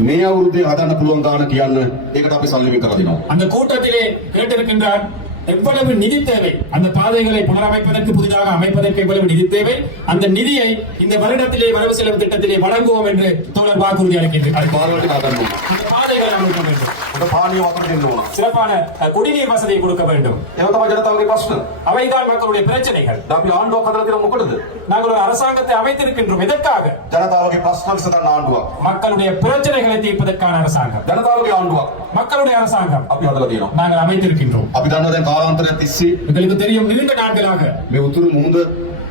මේ අවුරුද්දේ හදන්න පුළුවන් දාන කියන්න. ඒකට අපි සල්ලි වෙන් කරලා දෙනවා. அந்த கூட்டத்திலே கேட்டிருக்கின்றார் எவ்வளவு நிதி தேவை அந்த பாதைகளை புனரமைப்பதற்கு புதிதாக அமைப்பதற்கு எவ்வளவு நிதி தேவை அந்த நிதியை இந்த வருடத்திலே வரவு செலவு திட்டத்திலே வழங்குவோம் என்று தோழர் வாக்குறுதி அளிக்கின்றார். අපි පාරවල් ටික හදන්න ඕන. அந்த பாதைகளை அமைக்க வேண்டும். උඩ පානිය වතුර දෙන්න ඕන. சிறப்பான குடிநீர் வசதியை கொடுக்க வேண்டும். ඒව තමයි ජනතාවගේ ප්‍රශ්න. அவைதான் மக்களுடைய பிரச்சனைகள். අපි ආණ්ඩුවක් හදලා තියෙන මොකටද? நாங்கள் ஒரு அரசாங்கத்தை அமைத்திருக்கின்றோம். எதற்காக? ජනතාවගේ ප්‍රශ්න විසඳන්න ආණ්ඩුවක්. மக்களுடைய பிரச்சனைகளை தீர்ப்பதற்கான அரசாங்கம். ජනතාවගේ ආණ්ඩුවක් மக்களுடைய அரசாங்கம் අපි හදලා තියෙනවා. நாங்கள் அமைத்திருக்கின்றோம். අපි දන්නවා දැන් කාලාන්තරයක් තිස්සේ எங்களுக்கு தெரியும் நீண்ட நாட்களாக මේ උතුරු මුහුද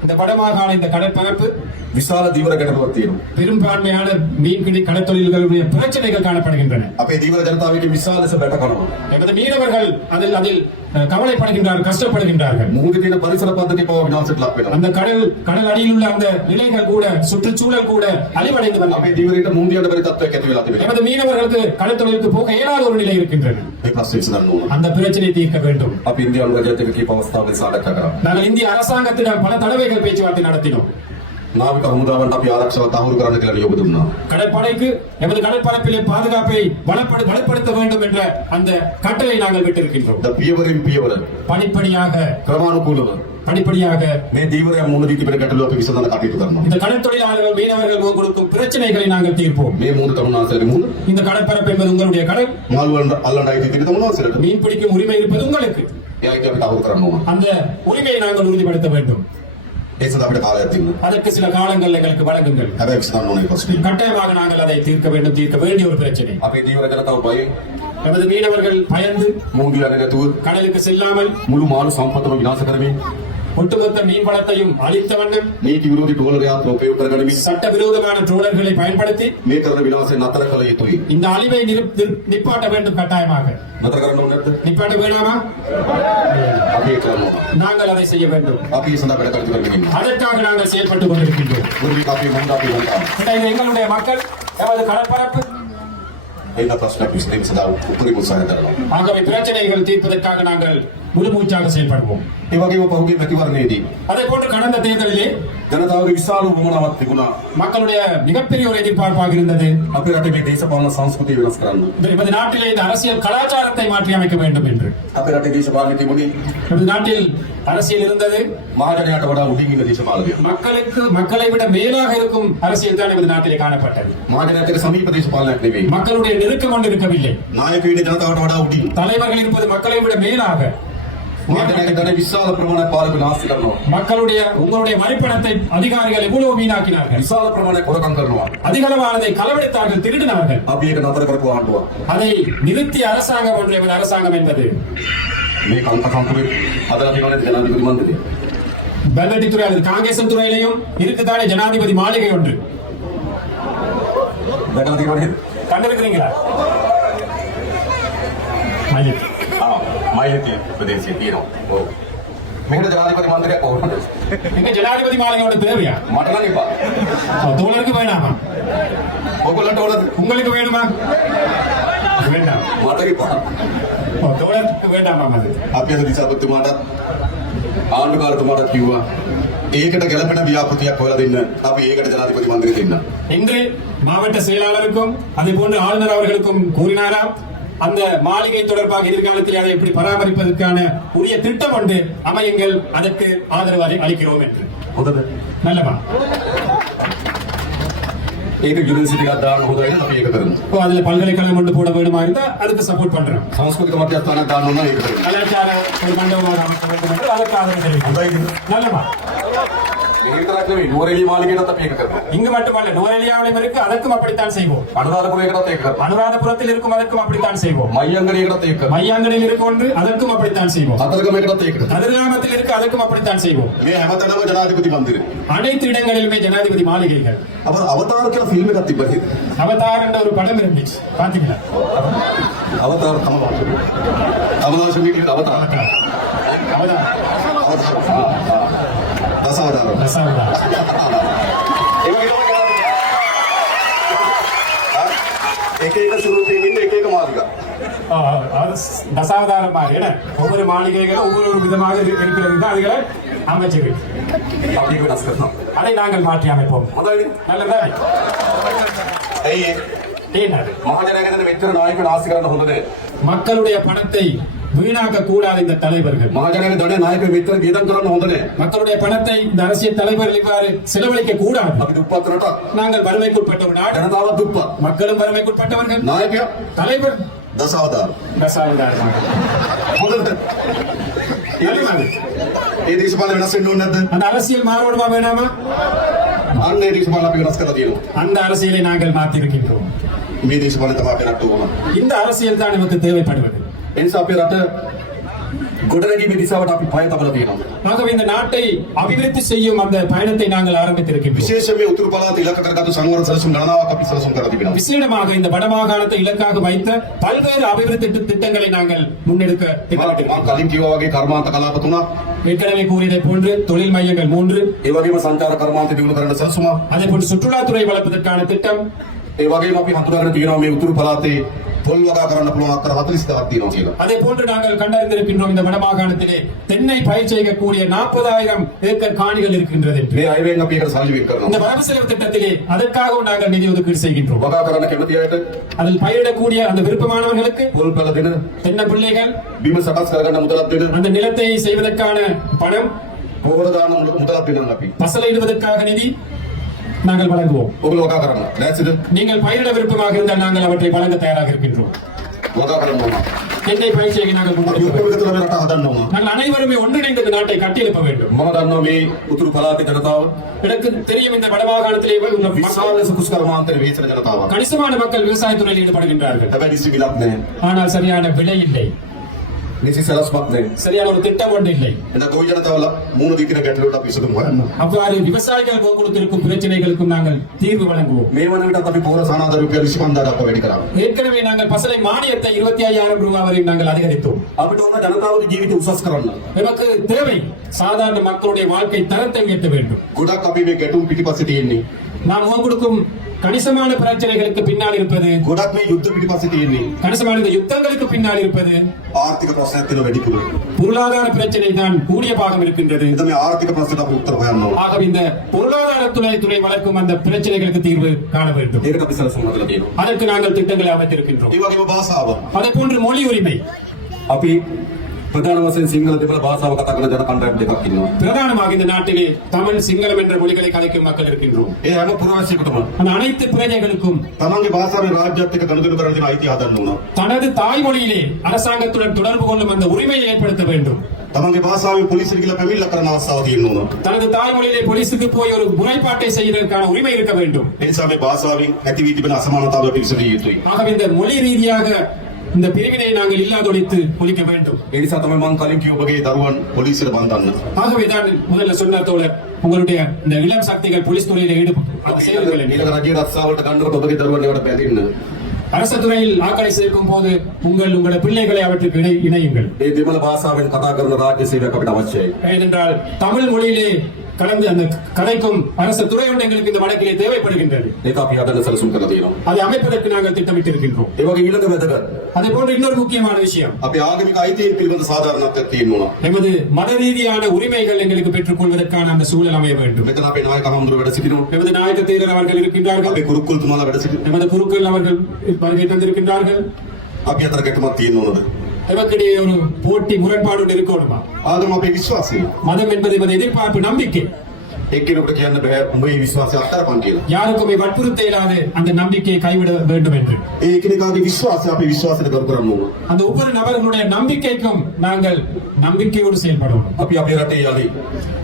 இந்த வடமாகாண இந்த கடற்பரப்பு විශාල දීවර ගැටලුවක් තියෙනවා. பெரும்பான்மையான மீன்பிடி கடற்தொழில்களுடைய பிரச்சனைகள் காணப்படுகின்றன. අපේ දීවර ජනතාවගේ විශාල ලෙස බැට කනවා. எமது மீனவர்கள் அதில் கவலைப்படுகின்றார்கள், கஷ்டப்படுகின்றார்கள். මුහුදේ තියෙන පරිසර පද්ධතිය පවා විනාශයට ලක් වෙනවා. அந்த கடல் அடியில் உள்ள அந்த நிலைகள் கூட சுற்றுச்சூழல் கூட அழிவடைந்து வருகிறது. අපේ දීවරයට මුහුදියට බැරි තත්ත්වයක් ඇති වෙලා තිබෙනවා. எமது மீனவர்களுக்கு கடற்தொழிலுக்கு போக இயலாத ஒரு நிலை இருக்கின்றது. මේ ප්‍රශ්නේ විසඳන්න ඕන. அந்த பிரச்சனையை தீர்க்க வேண்டும். අපි ඉන්දියානු රජයට කීප අවස්ථාවකදී සාකච්ඡා කරා. நாங்கள் இந்திய அரசாங்கத்திடம் பல தடவைகள் பேச்சுவார்த்தை நடத்தினோம். නාවික හමුදාවන්ට අපි ආරක්ෂාව තහවුරු කරන්න කියලා නියෝග දුන්නා. கடற்படைக்கு எமது கடற்பரப்பிலே பாதுகாப்பை பலப்படுத்த வேண்டும் என்ற அந்த கட்டளை நாங்கள் விட்டிருக்கின்றோம். පියවරෙන් පියවර படிப்படியாக ක්‍රමානුකූලව படிப்படியாக මේ දීවරයන් මුහුණ දී තිබෙන ගැටලුව අපි විසඳන්න කටයුතු කරනවා. இந்த கடற்தொழிலாளர்கள் மீனவர்கள் கொடுக்கும் பிரச்சனைகளை நாங்கள் தீர்ப்போம். මේ මුහුණ තමුන්නාන්සේලාගේ මුහුණ இந்த கடற்பரப்பு என்பது உங்களுடைய கடல். මාළු වලට අල්ලන්න අයිති තියෙන තමුන්නාන්සේලාට மீன் பிடிக்கும் உரிமை இருப்பது உங்களுக்கு. ඒ අයිතිය අපිට තහවුරු කරන්න ඕන. அந்த உரிமையை நாங்கள் உறுதிப்படுத்த வேண்டும். ඒ සඳහා අපිට කාලයක් තියෙනවා. அதற்கு சில காலங்கள் எங்களுக்கு வழங்குங்கள். හැබැයි විසඳන්න ඕනේ ප්‍රශ්නේ. கட்டாயமாக நாங்கள் அதை தீர்க்க வேண்டிய ஒரு பிரச்சனை. අපේ දීවර ජනතාව බයෙන් நமது மீனவர்கள் பயந்து මුහුණ යන්නේ නැතුව கடலுக்கு செல்லாமல் මුළු මාළු සම්පතම විනාශ කරමින් ஒட்டுமொத்த மீன் வளத்தையும் அழித்த வண்ணம் නීති විරෝධී ටෝලර් යාත්‍ර උපයෝග කරගනිමින් சட்டவிரோதமான ட்ரோலர்களை பயன்படுத்தி මේ කරන විනාශය නතර කළ යුතුයි. இந்த அழிவை நிப்பாட்ட வேண்டும். கட்டாயமாக නතර කරන්න ඕනේ නැද්ද? நிப்பாட்ட வேண்டாமா? අපි ඒක කරනවා. நாங்கள் அதை செய்ய வேண்டும். අපි ඒ සඳහා වැඩ කටයුතු කරගෙන ඉන්නවා. அதற்காக நாங்கள் செயல்பட்டுக் கொண்டிருக்கின்றோம். මොකද මේක අපේ මුහුණ අපි වන්දනා. இது எங்களுடைய மக்கள், எமது கடற்பரப்பு. එන්න ප්‍රශ්නයක් විසඳීම සඳහා උපරිම උත්සාහය දරනවා. ஆகவே பிரச்சனைகள் தீர்ப்பதற்காக நாங்கள் முழுமூச்சாக செயல்படுவோம். ඒ වගේම පහුගිය ප්‍රතිවරණයේදී அதே போன்று கடந்த தேர்தலிலே ජනතාවගේ විශාල වමනාවක් තිබුණා. மக்களுடைய மிகப்பெரிய ஒரு எதிர்பார்ப்பாக இருந்தது. අපේ රටේ මේ දේශපාලන සංස්කෘතිය වෙනස් කරන්න. நமது நாட்டிலே இந்த அரசியல் கலாச்சாரத்தை மாற்றி அமைக்க வேண்டும் என்று. අපේ රටේ දේශපාලන තිබුණේ நமது நாட்டில் அரசியல் இருந்தது. මහජනයාට වඩා උඩින් ඉන්න දේශපාලකයෝ. மக்களை விட மேலாக இருக்கும் அரசியல் தான் நமது நாட்டிலே காணப்பட்டது. මහජනයාට සමීප දේශපාලනයක් නෙවෙයි. மக்களுடைய நெருக்கம் கொண்டு இருக்கவில்லை. නායකයෝ ඉන්නේ ජනතාවට වඩා උඩින්. தலைவர்கள் இருப்பது மக்களை விட மேலாக. මහජනයාගේ ධන විශාල ප්‍රමාණයක් පාලක නාස්ති කරනවා. உங்களுடைய மறைப்பணத்தை அதிகாரிகள் எவ்வளவு வீணாக்கினார்கள். විශාල ප්‍රමාණයක් හොරකම් කරනවා. அதிகளவானதை களவெடுத்தார்கள், திருடினார்கள். අපි ඒක නතර කරපු ආණ්ඩුවක්. அதை நிறுத்திய அரசாங்கம் ஒன்று எமது அரசாங்கம் என்பது. මේ කල්පකම්පුවේ හදලා තියෙනවනේ ජනාධිපති මණ්ඩලය. பெல்லடித்துறை அல்லது காங்கேசன் துறையிலையும் இருக்குதானே ஜனாதிபதி மாளிகை ஒன்று. දැකලා තියෙනවනේ. கண்டிருக்கிறீங்களா? மையத்தில். මයිලේ ප්‍රදේශයේ තියෙනවා. ඔව්. මෙහෙට ජනාධිපති මණ්ඩලයක් ඕනද? எங்க ஜனாதிபதி மாளிகையோட தேவையா? මට නම් එපා. தோழருக்கு வேணாமா? ඔයගොල්ලන්ට ඕනද? உங்களுக்கு வேணுமா? வேண்டாம். මට එපා. தோழருக்கு வேண்டாமா அது? අපි අද දිසාපතිතුමාට ආණ්ඩුකාරතුමාට කිව්වා ඒකට ගැළපෙන ව්‍යාපෘතියක් හොයලා දෙන්න. අපි ඒකට ජනාධිපති මණ්ඩලෙ දෙන්න. இன்று மாவட்ட செயலாளருக்கும் அதே போன்று ஆளுநர் அவர்களுக்கும் கூறினாராம், அந்த மாளிகை தொடர்பாக எதிர்காலத்தில் அதை எப்படி பராமரிப்பதற்கான உரிய திட்டம் ஒன்று அமையுங்கள், அதற்கு ஆதரவு அளிக்கிறோம் என்று. හොඳද? நல்லமா? ඒක යුනිවර්සිටි එකක් දාන්න හොඳයි නේද? අපි ඒක කරමු. அதுல பல்கலைக்கழகம் ஒன்று போட வேண்டுமா இருந்தா அதுக்கு சப்போர்ட் பண்றோம். සංස්කෘතික මධ්‍යස්ථානයක් දාන්න ඕන නම් ඒක කරමු. கலாச்சார ஒரு மண்டபமாக அமைக்க வேண்டும் என்று அதற்கு ஆதரவு தெரிவிக்கிறோம். හොඳයිද? நல்லமா? මේ විතරක් නෙවෙයි නුවරඑළිය මාලිගයටත් අපි ඒක කරමු. இங்கு மட்டுமல்ல, நுவரெலியாவிலும் இருக்கு, அதற்கும் அப்படித்தான் செய்வோம். අනුරාධපුරයකටත් ඒක කරමු. அனுராதபுரத்தில் இருக்கும், அதற்கும் அப்படித்தான் செய்வோம். මයංගණයකටත් ඒක කරමු. மையாங்கனில் இருக்கு ஒன்று, அதற்கும் அப்படித்தான் செய்வோம். කතරගමකටත් ඒක කරමු. கதிர்காமத்தில் இருக்கு, அதற்கும் அப்படித்தான் செய்வோம். මේ හැමතැනම ජනාධිපති මන්දිරය. அனைத்து இடங்களிலுமே ஜனாதிபதி மாளிகைகள். අප අවතාර කියලා ෆිල්ම් එකක් තිබ්බා නේද? அவதார் என்ற ஒரு படம் இருந்துச்சு, பாத்தீங்களா? අවතාර කමලාශමීගේ අවතාර. அவதார். දසවතාර. தசாவதார். ඒ වගේ තමයි එක එක ස්වරූපයෙන් ඉන්න එක එක මාලිගා. தசாவதாரம் மாதிரி என்ன? ஒவ்வொரு மாளிகைகளும் ஒவ்வொரு விதமாக இருக்கிறது தான் அதுகளை அமைச்சது. අපි ඒක වෙනස් කරනවා. அதை நாங்கள் மாற்றி அமைப்போம். හොඳයි. நல்லதா? ඇයි ஏனது? මහජනයාගෙන් මෙච්චර නායක නාස්ති කරන්න හොඳද? மக்களுடைய பணத்தை வீணாக்க கூடாது இந்த தலைவர்கள். මහජනයාගේ ධනය නායක මෙච්චර වියදම් කරන්න හොඳ නෑ. மக்களுடைய பணத்தை இந்த அரசியல் தலைவர்கள் இவ்வாறு செலவழிக்க கூடாது. අපි දුප්පත් රටක්. நாங்கள் வறுமைக்குட்பட்ட ஒரு நாடு, ජනතාවත් දුප්පත්. மக்களும் வறுமைக்குட்பட்டவர்கள். නායකයා தலைவர் දසවතාර. தசாவதாரம். හොඳද? நல்லது. ඒ දේශපාලන වෙනස් වෙන්න ඕනේ නැද්ද? அந்த அரசியல் மாறுபடுமா வேணாமா? අන්න ඒ දේශපාලන අපි වෙනස් කරලා තියෙනවා. அந்த அரசியலை நாங்கள் மாற்றிருக்கின்றோம். මේ දේශපාලන තමයි අපේ රටට ඕන. இந்த அரசியல் தான் நமக்கு தேவைப்படுவது. ඒ නිසා අපේ රට ගොඩනැගීමේ දිශාවට අපි පය තබලා තියෙනවා. ஆகவே இந்த நாட்டை அபிவிருத்தி செய்யும் அந்த பயணத்தை நாங்கள் ஆரம்பித்திருக்கின்றோம். විශේෂයෙන් මේ උතුරු පළාත ඉලක්ක කරගත්තු සංවර්ධන සැලසුම් ගණනාවක් අපි සැලසුම් කරලා තිබෙනවා. விசேடமாக இந்த வடமாகாணத்தை இலக்காக வைத்த பல்வேறு அபிவிருத்தி திட்டங்களை நாங்கள் முன்னெடுக்க திட்டமிட்டிருக்கிறோம். මම කලින් කිව්වා වගේ කර්මාන්ත කලාප 3ක්, ஏற்கனவே கூறியதை போன்று தொழில் மையங்கள் 3, ඒ වගේම සංචාර කර්මාන්ත දියුණු කරන්න සැලසුමක්, அதே போன்று சுற்றுலாத்துறை வளர்ப்பதற்கான திட்டம், ඒ වගේම අපි හඳුනාගෙන තියෙනවා මේ උතුරු පළාතේ පොල් වගා කරන්න පුළුවන් අක්කර 40,000ක් තියෙනවා කියලා. அதே போன்று நாங்கள் கண்டறிந்திருக்கின்றோம் இந்த வடமாகாணத்திலே தென்னை பயிர் செய்யக்கூடிய 40,000 ஏக்கர் காணிகள் இருக்கின்றது என்று. මේ අයවෙන් අපි ඒකට සල්ලි වෙන් කරනවා. இந்த வரவு செலவு திட்டத்திலே அதற்காகவும் நாங்கள் நிதி ஒதுக்கீடு செய்கின்றோம். වගා කරන්න කැමති අයට அதில் பயிரிடக்கூடிய அந்த விருப்பமானவர்களுக்கு පොල් පැල දෙන தென்னை பிள்ளைகள் බිම සකස් කරගන්න මුදලක් දෙන அந்த நிலத்தை செய்வதற்கான பணம் පොහොර දාන මුදලක් දෙනවා අපි. பசலையிடுவதற்காக நிதி நாங்கள் வழங்குவோம். ඔගොල්ලෝ වගා කරන්න. ලෑස්තිද? நீங்கள் பயிரிட விருப்பமாக இருந்தால் நாங்கள் அவற்றை வழங்க தயாராக இருக்கின்றோம். වගා කරන්න ඕන. தென்னை பயிர் செய்ய நாங்கள் අපි முன்வருவோம். ඔක්කොම එකතු වෙලා රට හදන්න ඕන. நாங்கள் அனைவருமே ஒன்றிணைந்து இந்த நாட்டை கட்டியெழுப்ப வேண்டும். මම දන්නවා මේ උතුරු පළාතේ ජනතාව எனக்கு தெரியும் இந்த வடமாகாணத்திலே உள்ள மக்கள், විශාල සුකුස් කර්මාන්තර වේසන ජනතාවක්. கணிசமான மக்கள் விவசாயத்துறையில் ஈடுபடுகின்றார்கள். හැබැයි නිසි විලක් නැහැ. ஆனால் சரியான விலை இல்லை, නිසි සලස්මක් නැහැ. சரியான ஒரு திட்டம் ஒன்று இல்லை. එන ගොවි ජනතාවල මූණ දීකින ගැටලුවට අපි විසඳුම් හොයන්න. அவ்வாறு விவசாயிகள் கொடுத்திருக்கும் பிரச்சனைகளுக்கும் நாங்கள் தீர்வு வழங்குவோம். මේ වන විටත් අපි පොහොර සානාද රුපියල් 25000ක් දක්වා වැඩි කරා. ஏற்கனவே நாங்கள் பசலை மானியத்தை 25,000 ரூபாய் வரை நாங்கள் அதிகரித்தோம். අපිට ඕන ජනතාවගේ ජීවිත උසස් කරන්න. நமக்கு தேவை சாதாரண மக்களுடைய வாழ்க்கை தரத்தை உயர்த்த வேண்டும். ගොඩක් අපි මේ ගැටුම් පිටිපස්සේ තියෙන්නේ. நாம் முகம் கொடுக்கும் கணிசமான பிரச்சனைகளுக்கு பின்னால் இருப்பது, ගොඩක් මේ යුද්ධ පිටිපස්සේ තියෙන්නේ. கணிசமான இந்த யுத்தங்களுக்கு பின்னால் இருப்பது ආර්ථික ප්‍රශ්නයක් තියෙන වැඩිපුර. பொருளாதார பிரச்சனை தான் கூடிய பாகம் இருக்கின்றது. එතන මේ ආර්ථික ප්‍රශ්නට අපි උත්තර හොයන්න ඕන. ஆகவே இந்த பொருளாதார துறை வளர்க்கும் அந்த பிரச்சனைகளுக்கு தீர்வு காண வேண்டும். ඒකට අපි සලසුම් හදලා තියෙනවා. அதற்கு நாங்கள் திட்டங்களை அமைத்திருக்கின்றோம். ඒ වගේම භාෂාව. அதே போன்று மொழி உரிமை. අපි ප්‍රධාන වශයෙන් සිංහල දෙමළ භාෂාව කතා කරන ජන කණ්ඩායම් දෙකක් ඉන්නවා. பிரதானமாக இந்த நாட்டிலே தமிழ் சிங்களம் என்ற மொழிகளை கலைக்கும் மக்கள் இருக்கின்றோம். ඒ හැම පුරවැසියෙකුටම அந்த அனைத்து பிரஜைகளுக்கும் තමන්ගේ භාෂාවේ රාජ්‍යත් එක්ක ගනුදෙනු කරන දින අයිතිය හදන්න ඕන. தனது தாய்மொழியிலே அரசாங்கத்துடன் தொடர்பு கொள்ளும் அந்த உரிமையை ஏற்படுத்த வேண்டும். තමන්ගේ භාෂාවේ පොලිසියට ගිහලා පැමිණිල්ල කරන අවස්ථාව තියෙන්න ඕන. தனது தாய்மொழியிலே போலீசுக்கு போய் ஒரு முறைப்பாட்டை செய்வதற்கான உரிமை இருக்க வேண்டும். ඒ නිසා මේ භාෂාවෙන් ඇති වී තිබෙන අසමානතාවය පිළිසඳිය යුතුයි. ஆகவே இந்த மொழி ரீதியாக இந்த பிரிவினை நாங்கள் இல்லாதொழித்து ஒழிக்க வேண்டும். ඒ නිසා තමයි මම කලින් කිව්ව ඔබගේ දරුවන් පොලිසියට බඳින්න. ஆகவேதான் முதல்ல சொன்ன தோழர், உங்களுடைய இந்த இளம் சக்திகள் போலீஸ் துறையில் ஈடுபடுங்கள். ඊළඟ රජයේ රස්සාවලට ගන්නකොට ඔබගේ දරුවන් ඒවට බැඳින්න. அரசு துறையில் ஆக்களை சேர்க்கும் போது உங்களுடைய பிள்ளைகளை அவற்றுக்கு இணையுங்கள். ඒ දෙමළ භාෂාවෙන් කතා කරන රාජ්‍ය සේවයක් අපිට අවශ්‍යයි. ஏனென்றால் தமிழ் மொழியிலே கலந்து அந்த கலைக்கும் அரசு துறை ஒன்று எங்களுக்கு இந்த வழக்கிலே தேவைப்படுகின்றது. ඒක අපි හදන්න සැලසුම් කරලා තියෙනවා. அதை அமைப்பதற்கு நாங்கள் திட்டமிட்டிருக்கின்றோம். ඒ වගේ ඊළඟ වැදගත් அதே போன்று இன்னொரு முக்கியமான விஷயம், අපි ආගමික අයිතීන් පිළිබඳ සාධාරණත්වයක් තියෙන්න ඕන. எமது மத ரீதியான உரிமைகள் எங்களுக்கு பெற்றுக் கொள்வதற்கான அந்த சூழல் அமைய வேண்டும். මෙතන අපේ නායක හමුදුර වැඩ සිටිනවා. எமது நாயக்க தேரர் அவர்கள் இருக்கின்றார்கள். අපේ කුරුක්කුල්තුමාලා වැඩ සිටිනවා. எமது குருக்கள் அவர்கள் வருகை தந்திருக்கின்றார்கள். අපි අතර ගැටුමක් තියෙන්න ඕනද? எமக்கிடையே ஒரு போட்டி முரண்பாடு ஒன்று இருக்கணுமா? ආගම අපේ විශ්වාසය. மதம் என்பது எமது எதிர்பார்ப்பு, நம்பிக்கை. එක්කෙනෙකුට කියන්න බෑ උඹේ විශ්වාසය අත්තරපන් කියලා. யாருக்குமே வற்புறுத்த இயலாது அந்த நம்பிக்கையை கைவிட வேண்டும் என்று. ඒ එකිනෙකාගේ විශ්වාසය අපේ විශ්වාසයට ගරු කරන්න ඕන. அந்த ஒவ்வொரு நபர்களுடைய நம்பிக்கைக்கும் நாங்கள் நம்பிக்கையோடு செயல்படணும். අපි අපේ රටේ යලි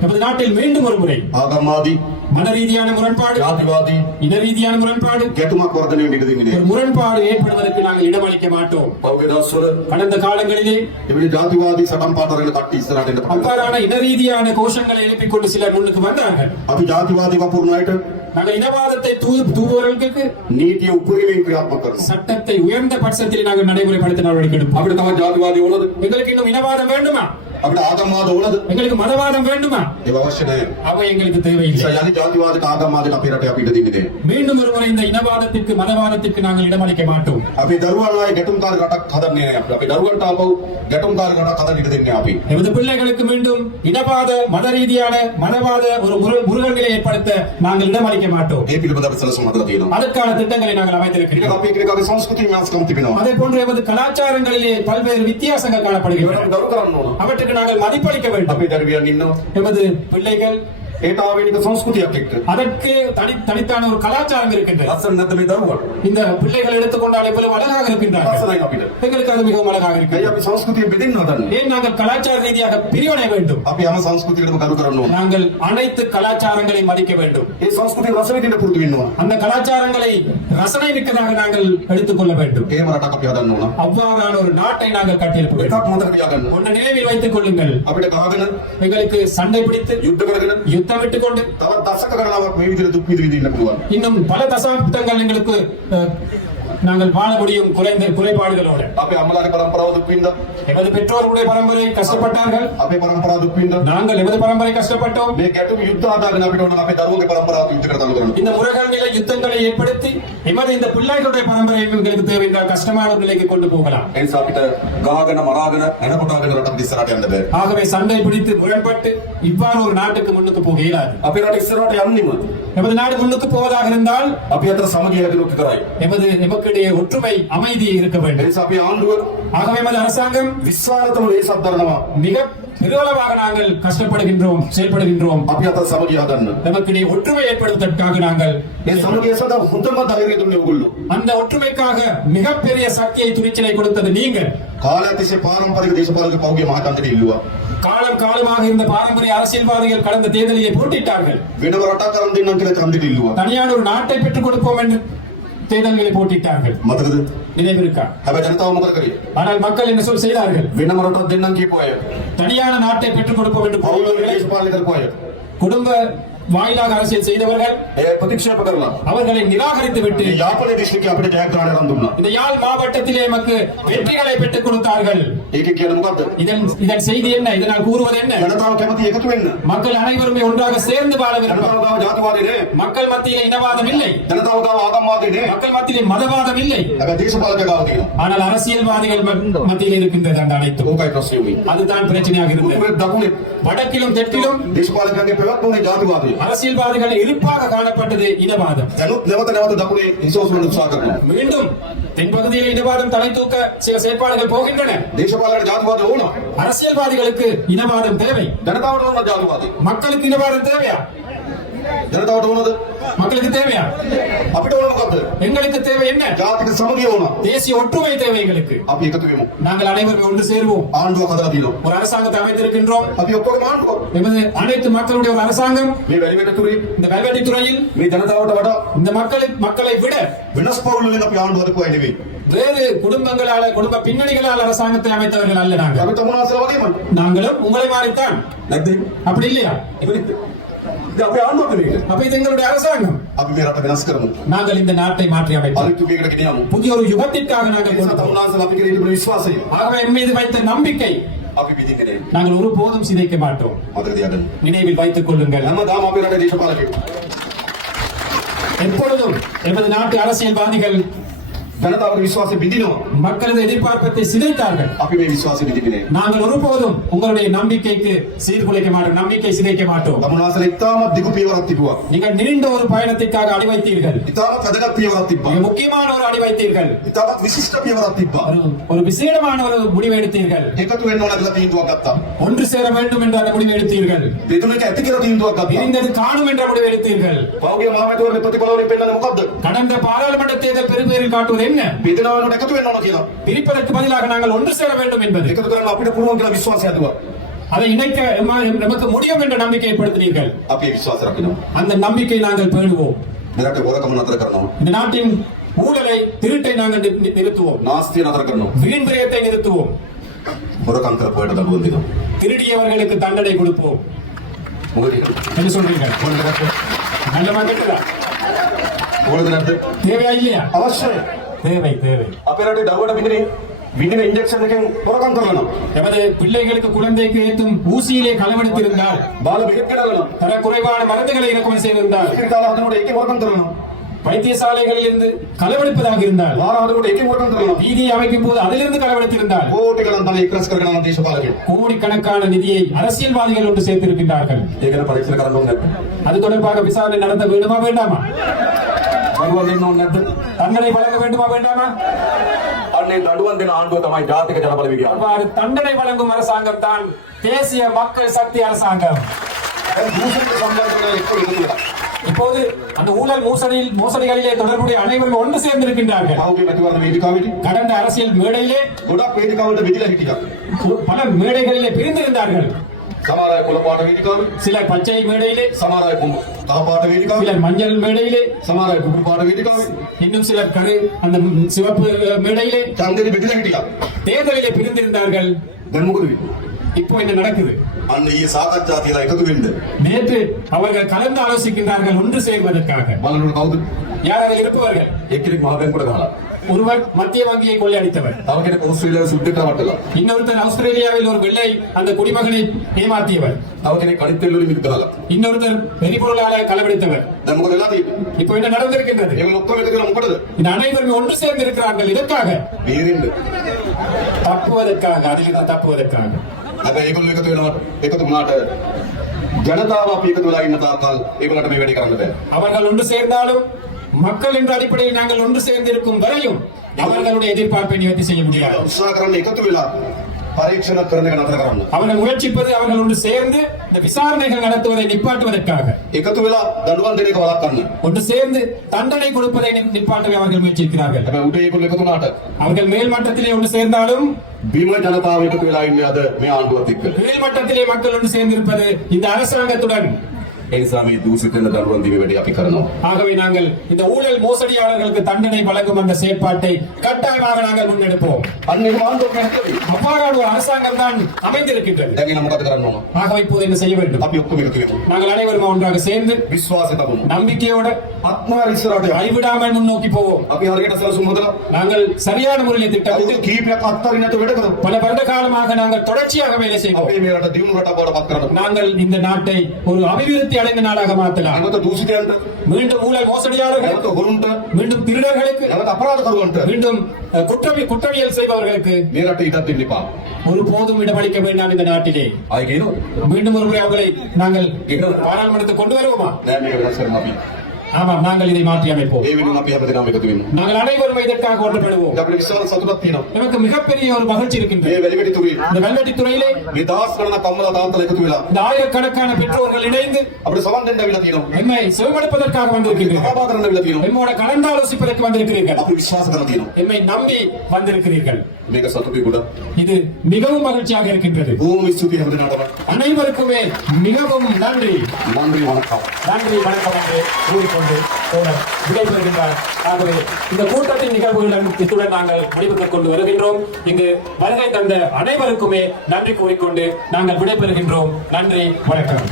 நமது நாட்டில் மீண்டும் ஒரு முறை ආගම්වාදී, மத ரீதியான முரண்பாடு, ජාතිවාදී இன ரீதியான முரண்பாடு, ගැටුමක් වර්ධනය වෙන්න ඉඩ දෙන්නේ ஒரு නෑ. முரண்பாடு ஏற்படுவதற்கு நாங்கள் இடமளிக்க மாட்டோம். පෞගේ දවස්වල கடந்த காலங்களிலே එවැනි ජාතිවාදී සටන් පාඨවල කට්ටිය ඉස්සරහට එන්න පටන් ගත්තා. அவ்வாறான இன ரீதியான கோஷங்களை எழுப்பிக் கொண்டு சிலர் முன்னுக்கு வந்தார்கள். අපි ජාතිවාදී වපුරන අයට நாங்கள் இனவாதத்தை தூவுவர்களுக்கு නීතිය උපරිමයෙන් ක්‍රියාත්මක කරනවා. சட்டத்தை உயர்ந்த பட்சத்தில் நாங்கள் நடைமுறைப்படுத்த நடவடிக்கை எடுப்போம். අපිට තවත් ජාතිවාදී ඕනද? எங்களுக்கு இன்னும் இனவாதம் வேண்டுமா? අපිට ආගම්වාද ඕනද? எங்களுக்கு மதவாதம் வேண்டுமா? ඒව අවශ්‍ය නැහැ. அவை எங்களுக்கு தேவையில்லை. නිසා යලි ජාතිවාදයට ආගම්වාදයට අපේ රටේ අපි ඉඩ දෙන්නේ නෑ. மீண்டும் ஒருமுறை இந்த இனவாதத்திற்கு மதவாதத்திற்கு நாங்கள் இடமளிக்க மாட்டோம். අපේ දරුවන් ආයේ ගැටුම්කාරී රටක් හදන්නේ නෑ. අපේ දරුවන්ට ආපහු ගැටුම්කාරී රටක් හදන්න ඉඩ දෙන්නේ අපි. எமது பிள்ளைகளுக்கு மீண்டும் இனவாத மத ரீதியான மதவாத ஒரு முருகங்களை ஏற்படுத்த நாங்கள் இடமளிக்க மாட்டோம். ඒ පිළිබඳව අපි සැලසුම් හදලා තියෙනවා. அதற்கான திட்டங்களை நாங்கள் ඒක அமைத்திருக்கிறோம். අපි එකිනෙකාගේ සංස්කෘතිය වෙනස්කම් තිබෙනවා. அதே போன்று எமது கலாச்சாரங்களிலே பல்வேறு வித்தியாசங்கள் காணப்படுகின்றன. ඒවට ගරු කරන්න ඕන. அவற்றுக்கு நாங்கள் மதிப்பளிக்க வேண்டும். අපේ දරුවන් ඉන්නවා. எமது பிள்ளைகள் ඒට ආවේනික සංස්කෘතියක් එක්ක. அதற்கு தனித்தான ஒரு கலாச்சாரம் இருக்கின்றது. ලස්සන නැත්නම් මේ දරුවන්. இந்த பிள்ளைகள் எடுத்துக்கொண்டால் எவ்வளவு அழகாக இருக்கின்றார்கள். ලස්සනයි අපිට. எங்களுக்கு அது மிகவும் அழகாக ඇයි இருக்கிறது. අපි සංස්කෘතිය බෙදෙන්න හදන්නේ? ஏன் நாங்கள் கலாச்சார ரீதியாக பிரிவினை வேண்டும்? අපි හැම සංස්කෘතියකටම ගරු කරන්න ඕන. நாங்கள் அனைத்து கலாச்சாரங்களை மதிக்க வேண்டும். ඒ සංස්කෘතිය රස විඳින්න පුරුදු වෙන්න ඕන. அந்த கலாச்சாரங்களை ரசனை மிக்கதாக நாங்கள் எடுத்துக்கொள்ள வேண்டும். ඒම රටක් අපි හදන්න ඕන. அவ்வாறான ஒரு நாட்டை நாங்கள் கட்டியெழுப்ப வேண்டும். එකක් මතක තියාගන්න. ஒன்று நினைவில் வைத்துக் கொள்ளுங்கள். අපිට ගහගෙන எங்களுக்கு சண்டை பிடித்து යුද්ධ කරගෙන யுத்தமிட்டுக் கொண்டு තවත් දශක ගණනාවක් මේ විදිහට දුක් විඳින්න පුළුවන්. இன்னும் பல தசாப்தங்கள் எங்களுக்கு நாங்கள் வாழ முடியும் குறைபாடுகளோடு. අපේ අම්මලාගේ පරම්පරාව දුක් විඳා. எமது பெற்றோர்களுடைய பரம்பரை கஷ்டப்பட்டார்கள். අපේ පරම්පරාව දුක් විඳා. நாங்கள் எமது பரம்பரை கஷ்டப்பட்டோம். මේ ගැටුම් යුද්ධ හදාගෙන අපිට ඕන අපේ දරුවෝගේ පරම්පරාව යුද්ධ කරලා කරන්න. இந்த முறைகளிலே யுத்தங்களை ஏற்படுத்தி எமது இந்த பிள்ளைகளுடைய பரம்பரை எங்களுக்கு தேவை என்றால் கஷ்டமான ஒரு நிலைக்கு கொண்டு போகலாம். ඒ නිසා අපිට ගහගෙන මරාගෙන එනකොටගෙන රටක් ඉස්සරහට යන්න බෑ. ஆகவே சண்டை பிடித்து முரண்பட்டு இவ்வாறு ஒரு நாட்டுக்கு முன்னுக்கு போக இயலாது. අපේ රට ඉස්සරහට යන්නෙම எமது நாடு முன்னுக்கு போவதாக இருந்தால் අපි අතර සමගිය හැදෙන්න කරයි. எமக்கிடையே ஒற்றுமை அமைதி இருக்க ඒ வேண்டும். නිසා අපි ආණ්ඩුව ஆகவே எமது அரசாங்கம் විශ්වාසතම වේසක් දරනවා. மிக பெருளவாக நாங்கள் கஷ்டப்படுகின்றோம், செயல்படுகின்றோம். අපි අතර සමගිය හදන්න. நமக்கிடையே ஒற்றுமை ஏற்படுவதற்காக நாங்கள் මේ සමගිය සඳහා හොඳම ධෛර්යය දුන්නේ ඔයගොල්ලෝ. அந்த ஒற்றுமைக்காக மிகப்பெரிய சக்தியை துணிச்சலை கொடுத்தது நீங்கள். කාලයක් තිස්සේ පාරම්පරික දේශපාලක පෞගේ මහතන්ත්‍රය ඉල්ලුවා. காலம் காலமாக இருந்த பாரம்பரிய அரசியல்வாதிகள் கடந்த தேர்தலிலே போட்டிட்டார்கள். වෙනම රටක් කරන් දෙන්නම් කියලා කන්දිට ඉල්ලුවා. தனியான ஒரு நாட்டை பெற்றுக் கொடுப்போம் என்று தேர்தல்களை போட்டிட்டார்கள். මතකද? நினைவிருக்கா? හැබැයි ජනතාව මොකද කරේ? ஆனால் மக்கள் என்ன செய்தார்கள்? වෙනම රටක් දෙන්නම් කියපු අය. தனியான நாட்டை பெற்றுக் கொடுப்போம் என்று පෞලෝගේ දේශපාලන කරපු අය. குடும்ப வாயிலாக அரசியல் செய்தவர்கள் ඒ ප්‍රතික්ෂේප කරලා அவர்களை நிராகரித்து விட்டு මේ යාපනයේ දිස්ත්‍රික්කයේ අපිට ජයග්‍රහණය අරන් දුන්නා. இந்த யாழ் மாவட்டத்திலே நமக்கு வெற்றிகளை பெற்றுக் கொடுத்தார்கள். ඒකේ කියන්නේ මොකද්ද? இதன் செய்தி என்ன? இதனால் கூறுவது என்ன? ජනතාව කැමති එකතු වෙන්න. மக்கள் அனைவருமே ஒன்றாக சேர்ந்து வாழ வேண்டும். ජනතාව ගාව ජාතිවාදී නේ. மக்கள் மத்தியிலே இனவாதம் இல்லை. ජනතාව ගාව ආගම්වාදී නේ. மக்கள் மத்தியிலே மதவாதம் இல்லை. හැබැයි දේශපාලක ගාව තියෙනවා. ஆனால் அரசியல்வாதிகள் மத்தியில் இருக்கின்றது அந்த அனைத்தும். ඕකයි ප්‍රශ්නේ උනේ. அதுதான் பிரச்சனையாக இருந்தது. උතුරේ දකුණේ வடக்கிலும் தெற்கிலும் දේශපාලකයන්ගේ පැවැත්ම උනේ ජාතිවාදී. அரசியல்வாதிகள் இருப்பாக காணப்பட்டது இனவாதம். දැනුත් නැවත දකුණේ හිසෝසුලන උත්සාහ කරනවා. மீண்டும் தென்பகுதியில் இனவாதம் தலை தூக்க சில செயற்பாடுகள் போகின்றன. දේශපාලකයන්ට ජාතිවාදී ඕන. அரசியல்வாதிகளுக்கு இனவாதம் தேவை. ජනතාවට ඕන ජාතිවාදී. மக்களுக்கு இனவாதம் தேவையா? ජනතාවට ඕනද? மக்களுக்கு தேவையா? අපිට ඕන මොකද්ද? எங்களுக்கு தேவை என்ன? ජාතික සමගිය ඕන. தேசிய ஒற்றுமை தேவை எங்களுக்கு. අපි එකතු වෙමු. நாங்கள் அனைவரும் ஒன்று சேருவோம். ආණ්ඩුවක් හදලා තියෙනවා. ஒரு அரசாங்கத்தை அமைத்திருக்கின்றோம். අපි ඔක්කොම ආණ්ඩුවක්. எமது அனைத்து மக்களுடைய ஒரு அரசாங்கம். මේ වැලිවෙට තුරේ இந்த கல்வெட்டி துறையில் මේ ජනතාවට වඩා இந்த மக்களை விட වෙනස් පවුල් වලින් අපි ආණ්ඩුව හදපු අය නෙවෙයි. வேறு குடும்பங்களால குடும்ப பின்னணிகளால் அரசாங்கத்தை அமைத்தவர்கள் அல்ல நாங்கள். අපි තමුනාසල වගේම நாங்களும் உங்களை மாறித்தான். නැද්ද? அப்படி இல்லையா? ඉතින් අපි ආණ්ඩුවක් නෙවෙයි. அப்ப இது எங்களுடைய அரசாங்கம். අපි මේ රට වෙනස් කරමු. நாங்கள் இந்த நாட்டை மாற்றி அமைப்போம். අලුත් යුගයකට ගෙනියමු. புதிய ஒரு யுகத்திற்காக நாங்கள் ඒ கொண்டு නිසා තමුනාසල අපි කෙරෙහි තිබෙන විශ්වාසය ஆகவே என் மீது வைத்த நம்பிக்கை අපි පිටින් කෙරේ. நாங்கள் ஒருபோதும் சிதைக்க மாட்டோம். මතක තියාගන්න. நினைவில் வைத்துக் கொள்ளுங்கள். හැමදාම අපේ රටේ දේශපාලකයෝ எப்பொழுதும் எமது நாட்டு அரசியல்வாதிகள் ජනතාවගේ විශ්වාසය බිඳිනවා. மக்களது எதிர்பார்ப்பை சிதைத்தார்கள். අපි මේ විශ්වාසය බිඳින්නේ නැහැ. நாங்கள் ஒருபோதும் உங்களுடைய நம்பிக்கைக்கு சீர்குலைக்க மாட்டோம், நம்பிக்கை சிதைக்க மாட்டோம். තමුනාසල ඉතාමත් දිගු පියවරක් තිබුවා. நீங்கள் நீண்ட ஒரு பயணத்திற்காக அடி வைத்தீர்கள். ඉතාමත් වැදගත් පියවරක් තිබ්බා. மிக முக்கியமான ஒரு அடி வைத்தீர்கள். ඉතාමත් විශිෂ්ට පියවරක් තිබ්බා. ஒரு விசேடமான ஒரு முடிவு எடுத்தீர்கள். එකතු වෙන්න ඕන කියලා තීන්දුවක් ගත්තා. ஒன்று சேர வேண்டும் என்ற அந்த முடிவு எடுத்தீர்கள். දෙතුනක ඇති කියලා තීන්දුවක් ගත්තා. பிரிந்தது காணும் என்ற முடிவு எடுத்தீர்கள். පෞගේ මහමැතිවරණේ ප්‍රතිඵලවලින් පෙන්නන්නේ මොකද්ද? கடந்த பாராளுமன்ற தேர்தல் பெரும்பேறில் காட்டுவது என்ன? බෙදනවනට එකතු වෙන්න ඕන කියලා. பிரிப்பதற்கு பதிலாக நாங்கள் ஒன்று சேர வேண்டும் என்பது. එකතු කරන්න අපිට පුළුවන් කියලා විශ්වාසය හදුවා. அதை இணைக்க நமக்கு முடியும் என்ற நம்பிக்கை ஏற்படுத்தினீர்கள். අපි ඒ විශ්වාසය රකිනවා. அந்த நம்பிக்கை நாங்கள் பேணுவோம். මේ රටේ හොරකම නතර කරනවා. இந்த நாட்டின் ஊழலை, திருட்டை நாங்கள் நிறுத்துவோம். නාස්තිය නතර කරනවා. வீண் விரயத்தை நிறுத்துவோம். හොරකම් කරපු අයට දඬුවම් දෙනවා. திருடியவர்களுக்கு தண்டனை கொடுப்போம். මොකද என்ன சொல்றீங்க? நல்ல மக்களுக்கு ඕනද නැද්ද? தேவையா இல்லையா? අවශ්‍යයි. தேவை தேவை. අපේ රටේ දරුවට විඳින ඉන්ජෙක්ෂන් එකෙන් හොරකම් කරනවා. எமது பிள்ளைகளுக்கு குழந்தைக்கு ஏற்றும் ஊசியிலே களவெடுத்திருந்தால், බාල බෙහෙත් ගලනවා. தர குறைவான மருந்துகளை இறக்குமதி செய்திருந்தால், ඉතිරිතාල හදනකොට ඒකේ හොරකම් කරනවා. வைத்தியசாலைகளில் இருந்து களவெடுப்பதாக இருந்தால், වාර හදනකොට ඒකේ හොරකම් කරනවා. வீதியை அமைக்கும் போது அதிலிருந்து களவெடுத்திருந்தால், කෝටි ගණන් ධනෙ ඉක්රස් කරගෙන යන දේශපාලකයෝ. கோடிக்கணக்கான நிதியை அரசியல்வாதிகள் ஒன்று சேர்த்திருக்கின்றார்கள். ඒක ගැන පරීක්ෂණ කරන්න ඕනේ නැද්ද? அது தொடர்பாக விசாரணை நடத்த வேண்டுமா வேண்டாமா? දඬුවම් දෙන්න ඕනේ නැද්ද? தண்டனை வழங்க வேண்டுமா வேண்டாமா? අන්නේ දඬුවම් දෙන ආණ්ඩුව තමයි ජාතික ජනබල විද්‍යාව. அவ்வாறு தண்டனை வழங்கும் அரசாங்கம் தான் தேசிய மக்கள் சக்தி அரசாங்கம். දූෂණයට සම්බන්ධ වෙන එක්ක එකතු වෙලා. இப்போது அந்த ஊழல் மோசடிகளிலே தொடர்புடைய அனைவரும் ஒன்று சேர்ந்திருக்கின்றார்கள். පෞගේ මැතිවරණ වේදිකාවේදී கடந்த அரசியல் மேடையிலே ගොඩක් වේදිකාවලට විදිලා හිටියා. பல மேடைகளிலே பிரிந்திருந்தார்கள். සමහර අය කොළ පාට වේදිකාවේ, சிலர் பச்சை மேடையிலே, සමහර අය කහ පාට වේදිකාවේ, சிலர் மஞ்சள் மேடையிலே, සමහර අය කුඩු පාට වේදිකාවේ இன்னும் சிலர் அந்த சிவப்பு மேடையிலே ඡන්දෙදි බෙදලා හිටියා. தேர்தலிலே பிரிந்திருந்தார்கள். දැන් මොකද වෙන්නේ? இப்போ என்ன நடக்குது? අන්න ඊයේ සාකච්ඡා තියලා එකතු වෙන්න. நேற்று அவர்கள் கலந்து ஆலோசிக்கின்றார்கள் ஒன்று சேர்வதற்காக. බලනකොට කවුද? யார் அதில் இருப்பவர்கள்? එක්කෙනෙක් මහ බැංකුවට ගහලා. ஒருவர் மத்திய வங்கியை கொள்ளையடித்தவர், තව කෙනෙක් ඕස්ට්‍රේලියාවේ සුද්ධ කරවටලා. இன்னொருத்தர் ஆஸ்திரேலியாவில் ஒரு வெள்ளை அந்த குடிமகனை ஏமாற்றியவர், තව කෙනෙක් අනිත් තෙල් වලින් විකුණලා. இன்னொருத்தர் வெறிபொருளால களவெடுத்தவர். දැන් මොකද වෙලා තියෙන්නේ? இப்போ என்ன நடந்திருக்கின்றது? මේ ඔක්කොම එකතු කරලා මොකටද? இந்த அனைவரும் ஒன்று சேர்ந்து இருக்கிறார்கள் இதற்காக, බේරෙන්න. தப்புவதற்காக, அதிலிருந்து தப்புவதற்காக. හැබැයි ඒගොල්ලෝ එකතු වුණාට ජනතාව අපි එකතු වෙලා ඉන්න තාක්කල් ඒගොල්ලන්ට මේ වැඩේ කරන්න බෑ. அவர்கள் ஒன்று சேர்ந்தாலும் மக்கள் என்ற அடிப்படையில் நாங்கள் ஒன்று சேர்ந்து இருக்கும் வரையும் அவர்களுடைய எதிர்பார்ப்பை நிவர்த்தி செய்ய முடியாது. උත්සාහ කරන්නේ එකතු වෙලා පරීක්ෂණ කරන එක නතර කරන්න. அவர்கள் முயற்சிப்பது அவர்கள் ஒன்று சேர்ந்து இந்த விசாரணைகள் நடத்துவதை நிப்பாட்டுவதற்காக, එකතු වෙලා දඬුවම් දෙන එක වළක්වන්න. ஒன்று சேர்ந்து தண்டனை கொடுப்பதை நிப்பாட்டவே அவர்கள் முயற்சிக்கிறார்கள். හැබැයි උඩ ඒගොල්ලෝ එකතු වුණාට அவர்கள் மேல் மட்டத்திலே ஒன்று சேர்ந்தாலும் බිම ජනතාව එකතු වෙලා ඉන්නේ අද මේ ආණ්ඩුවත් එක්ක. கீழ் மட்டத்திலே மக்கள் ஒன்று சேர்ந்திருப்பது இந்த அரசாங்கத்துடன். ඒ නිසා මේ දූෂිත වෙන දඬුවම් දීමේ වැඩේ අපි කරනවා. ஆகவே நாங்கள் இந்த ஊழல் மோசடியாளர்களுக்கு தண்டனை வழங்கும் அந்த செயற்பாட்டை கட்டாயமாக நாங்கள் முன்னெடுப்போம். අන්න එහෙම ආණ්ඩුවක් නැහැද? அவ்வாறான ஒரு அரசாங்கம் தான் அமைந்திருக்கின்றது. දැන් එන මොකද කරන්න ඕන? ஆகவே இப்போது என்ன செய்ய வேண்டும்? අපි ඔක්කොම එකතු වෙමු. நாங்கள் அனைவரும் ஒன்றாக சேர்ந்து විශ්වාසය තබමු. நம்பிக்கையோட ආත්මාර ඉස්සරහට යමු. கைவிடாமல் முன்னோக்கி போவோம். අපි හරියට සැලසුම් හදලා நாங்கள் சரியான முறையில் திட்டமிட்டு අවුරුදු කීපයක් අත්තරින් නැතුව වැඩ කරමු. பல வருட காலமாக நாங்கள் தொடர்ச்சியாக வேலை செய்வோம். අපේ මේ රට දියුණු රටක් බවට පත් කරගන්න. நாங்கள் இந்த நாட்டை ஒரு அபிவிருத்தி அடைந்த நாடாக மாற்றலாம். නැවත දූෂිතයන්ට, மீண்டும் ஊழல் மோசடியாளர்களுக்கு, නැවත හොරුන්ට, மீண்டும் திருடர்களுக்கு, නැවත අපරාධකරුවන්ට மீண்டும் குற்றவியல் செய்பவர்களுக்கு මේ රට ඉඩක් දෙන්න එපා. ஒரு போதும் இடமளிக்க வேண்டாம் இந்த நாட்டிலே. ආයි කියනවා. மீண்டும் ஒரு முறை அவர்களை நாங்கள் பாராளுமன்றத்துக்கு கொண்டு வருவோமா? නෑ මේක වෙනස් කරමු අපි. ஆமாம், நாங்கள் இதை மாற்றி அமைப்போம். ඒ වෙනුවෙන් අපි හැමදේම එකතු වෙමු. நாங்கள் அனைவரும் இதற்காக ஒன்றுபடுவோம். අපිට විශාල සතුටක් තියෙනවා. நமக்கு மிகப்பெரிய ஒரு மகிழ்ச்சி இருக்கின்றது. මේ වැලිවැටි තුරේ இந்த கல்வெட்டி துறையிலே මේ දහස් ගණනක් අම්මලා තාත්තලා එකතු වෙලා இந்த ஆயிரக்கணக்கான பெற்றோர்கள் இணைந்து අපිට සවන් දෙන්න ඇවිල්ලා තියෙනවා. எம்மை செவமடுப்பதற்காக வந்திருக்கிறீர்கள். කතා කරන්න ඇවිල්ලා තියෙනවා. எம்மோட கலந்தாலோசிப்பதற்கு வந்திருக்கிறீர்கள். අපි විශ්වාස කරලා තියෙනවා. எம்மை நம்பி வந்திருக்கிறீர்கள். මේක සතුටුයි ගොඩක්. இது மிகவும் மகிழ்ச்சியாக இருக்கின்றது. බොහොම ස්තුතියි හැමදෙනාටම. அனைவருக்குமே மிகவும் நன்றி. නන්දි වණකම්. நன்றி, வணக்கம் என்று கூறிக்கொண்டு தோழர் விடைபெறுகின்றார். ஆகவே இந்த கூட்டத்தின் நிகழ்வுகளுடன் இத்துடன் நாங்கள் முடிவுக்கு கொண்டு வருகின்றோம். இங்கு வருகை தந்த அனைவருக்குமே நன்றி கூறிக்கொண்டு நாங்கள் விடைபெறுகின்றோம். நன்றி, வணக்கம்.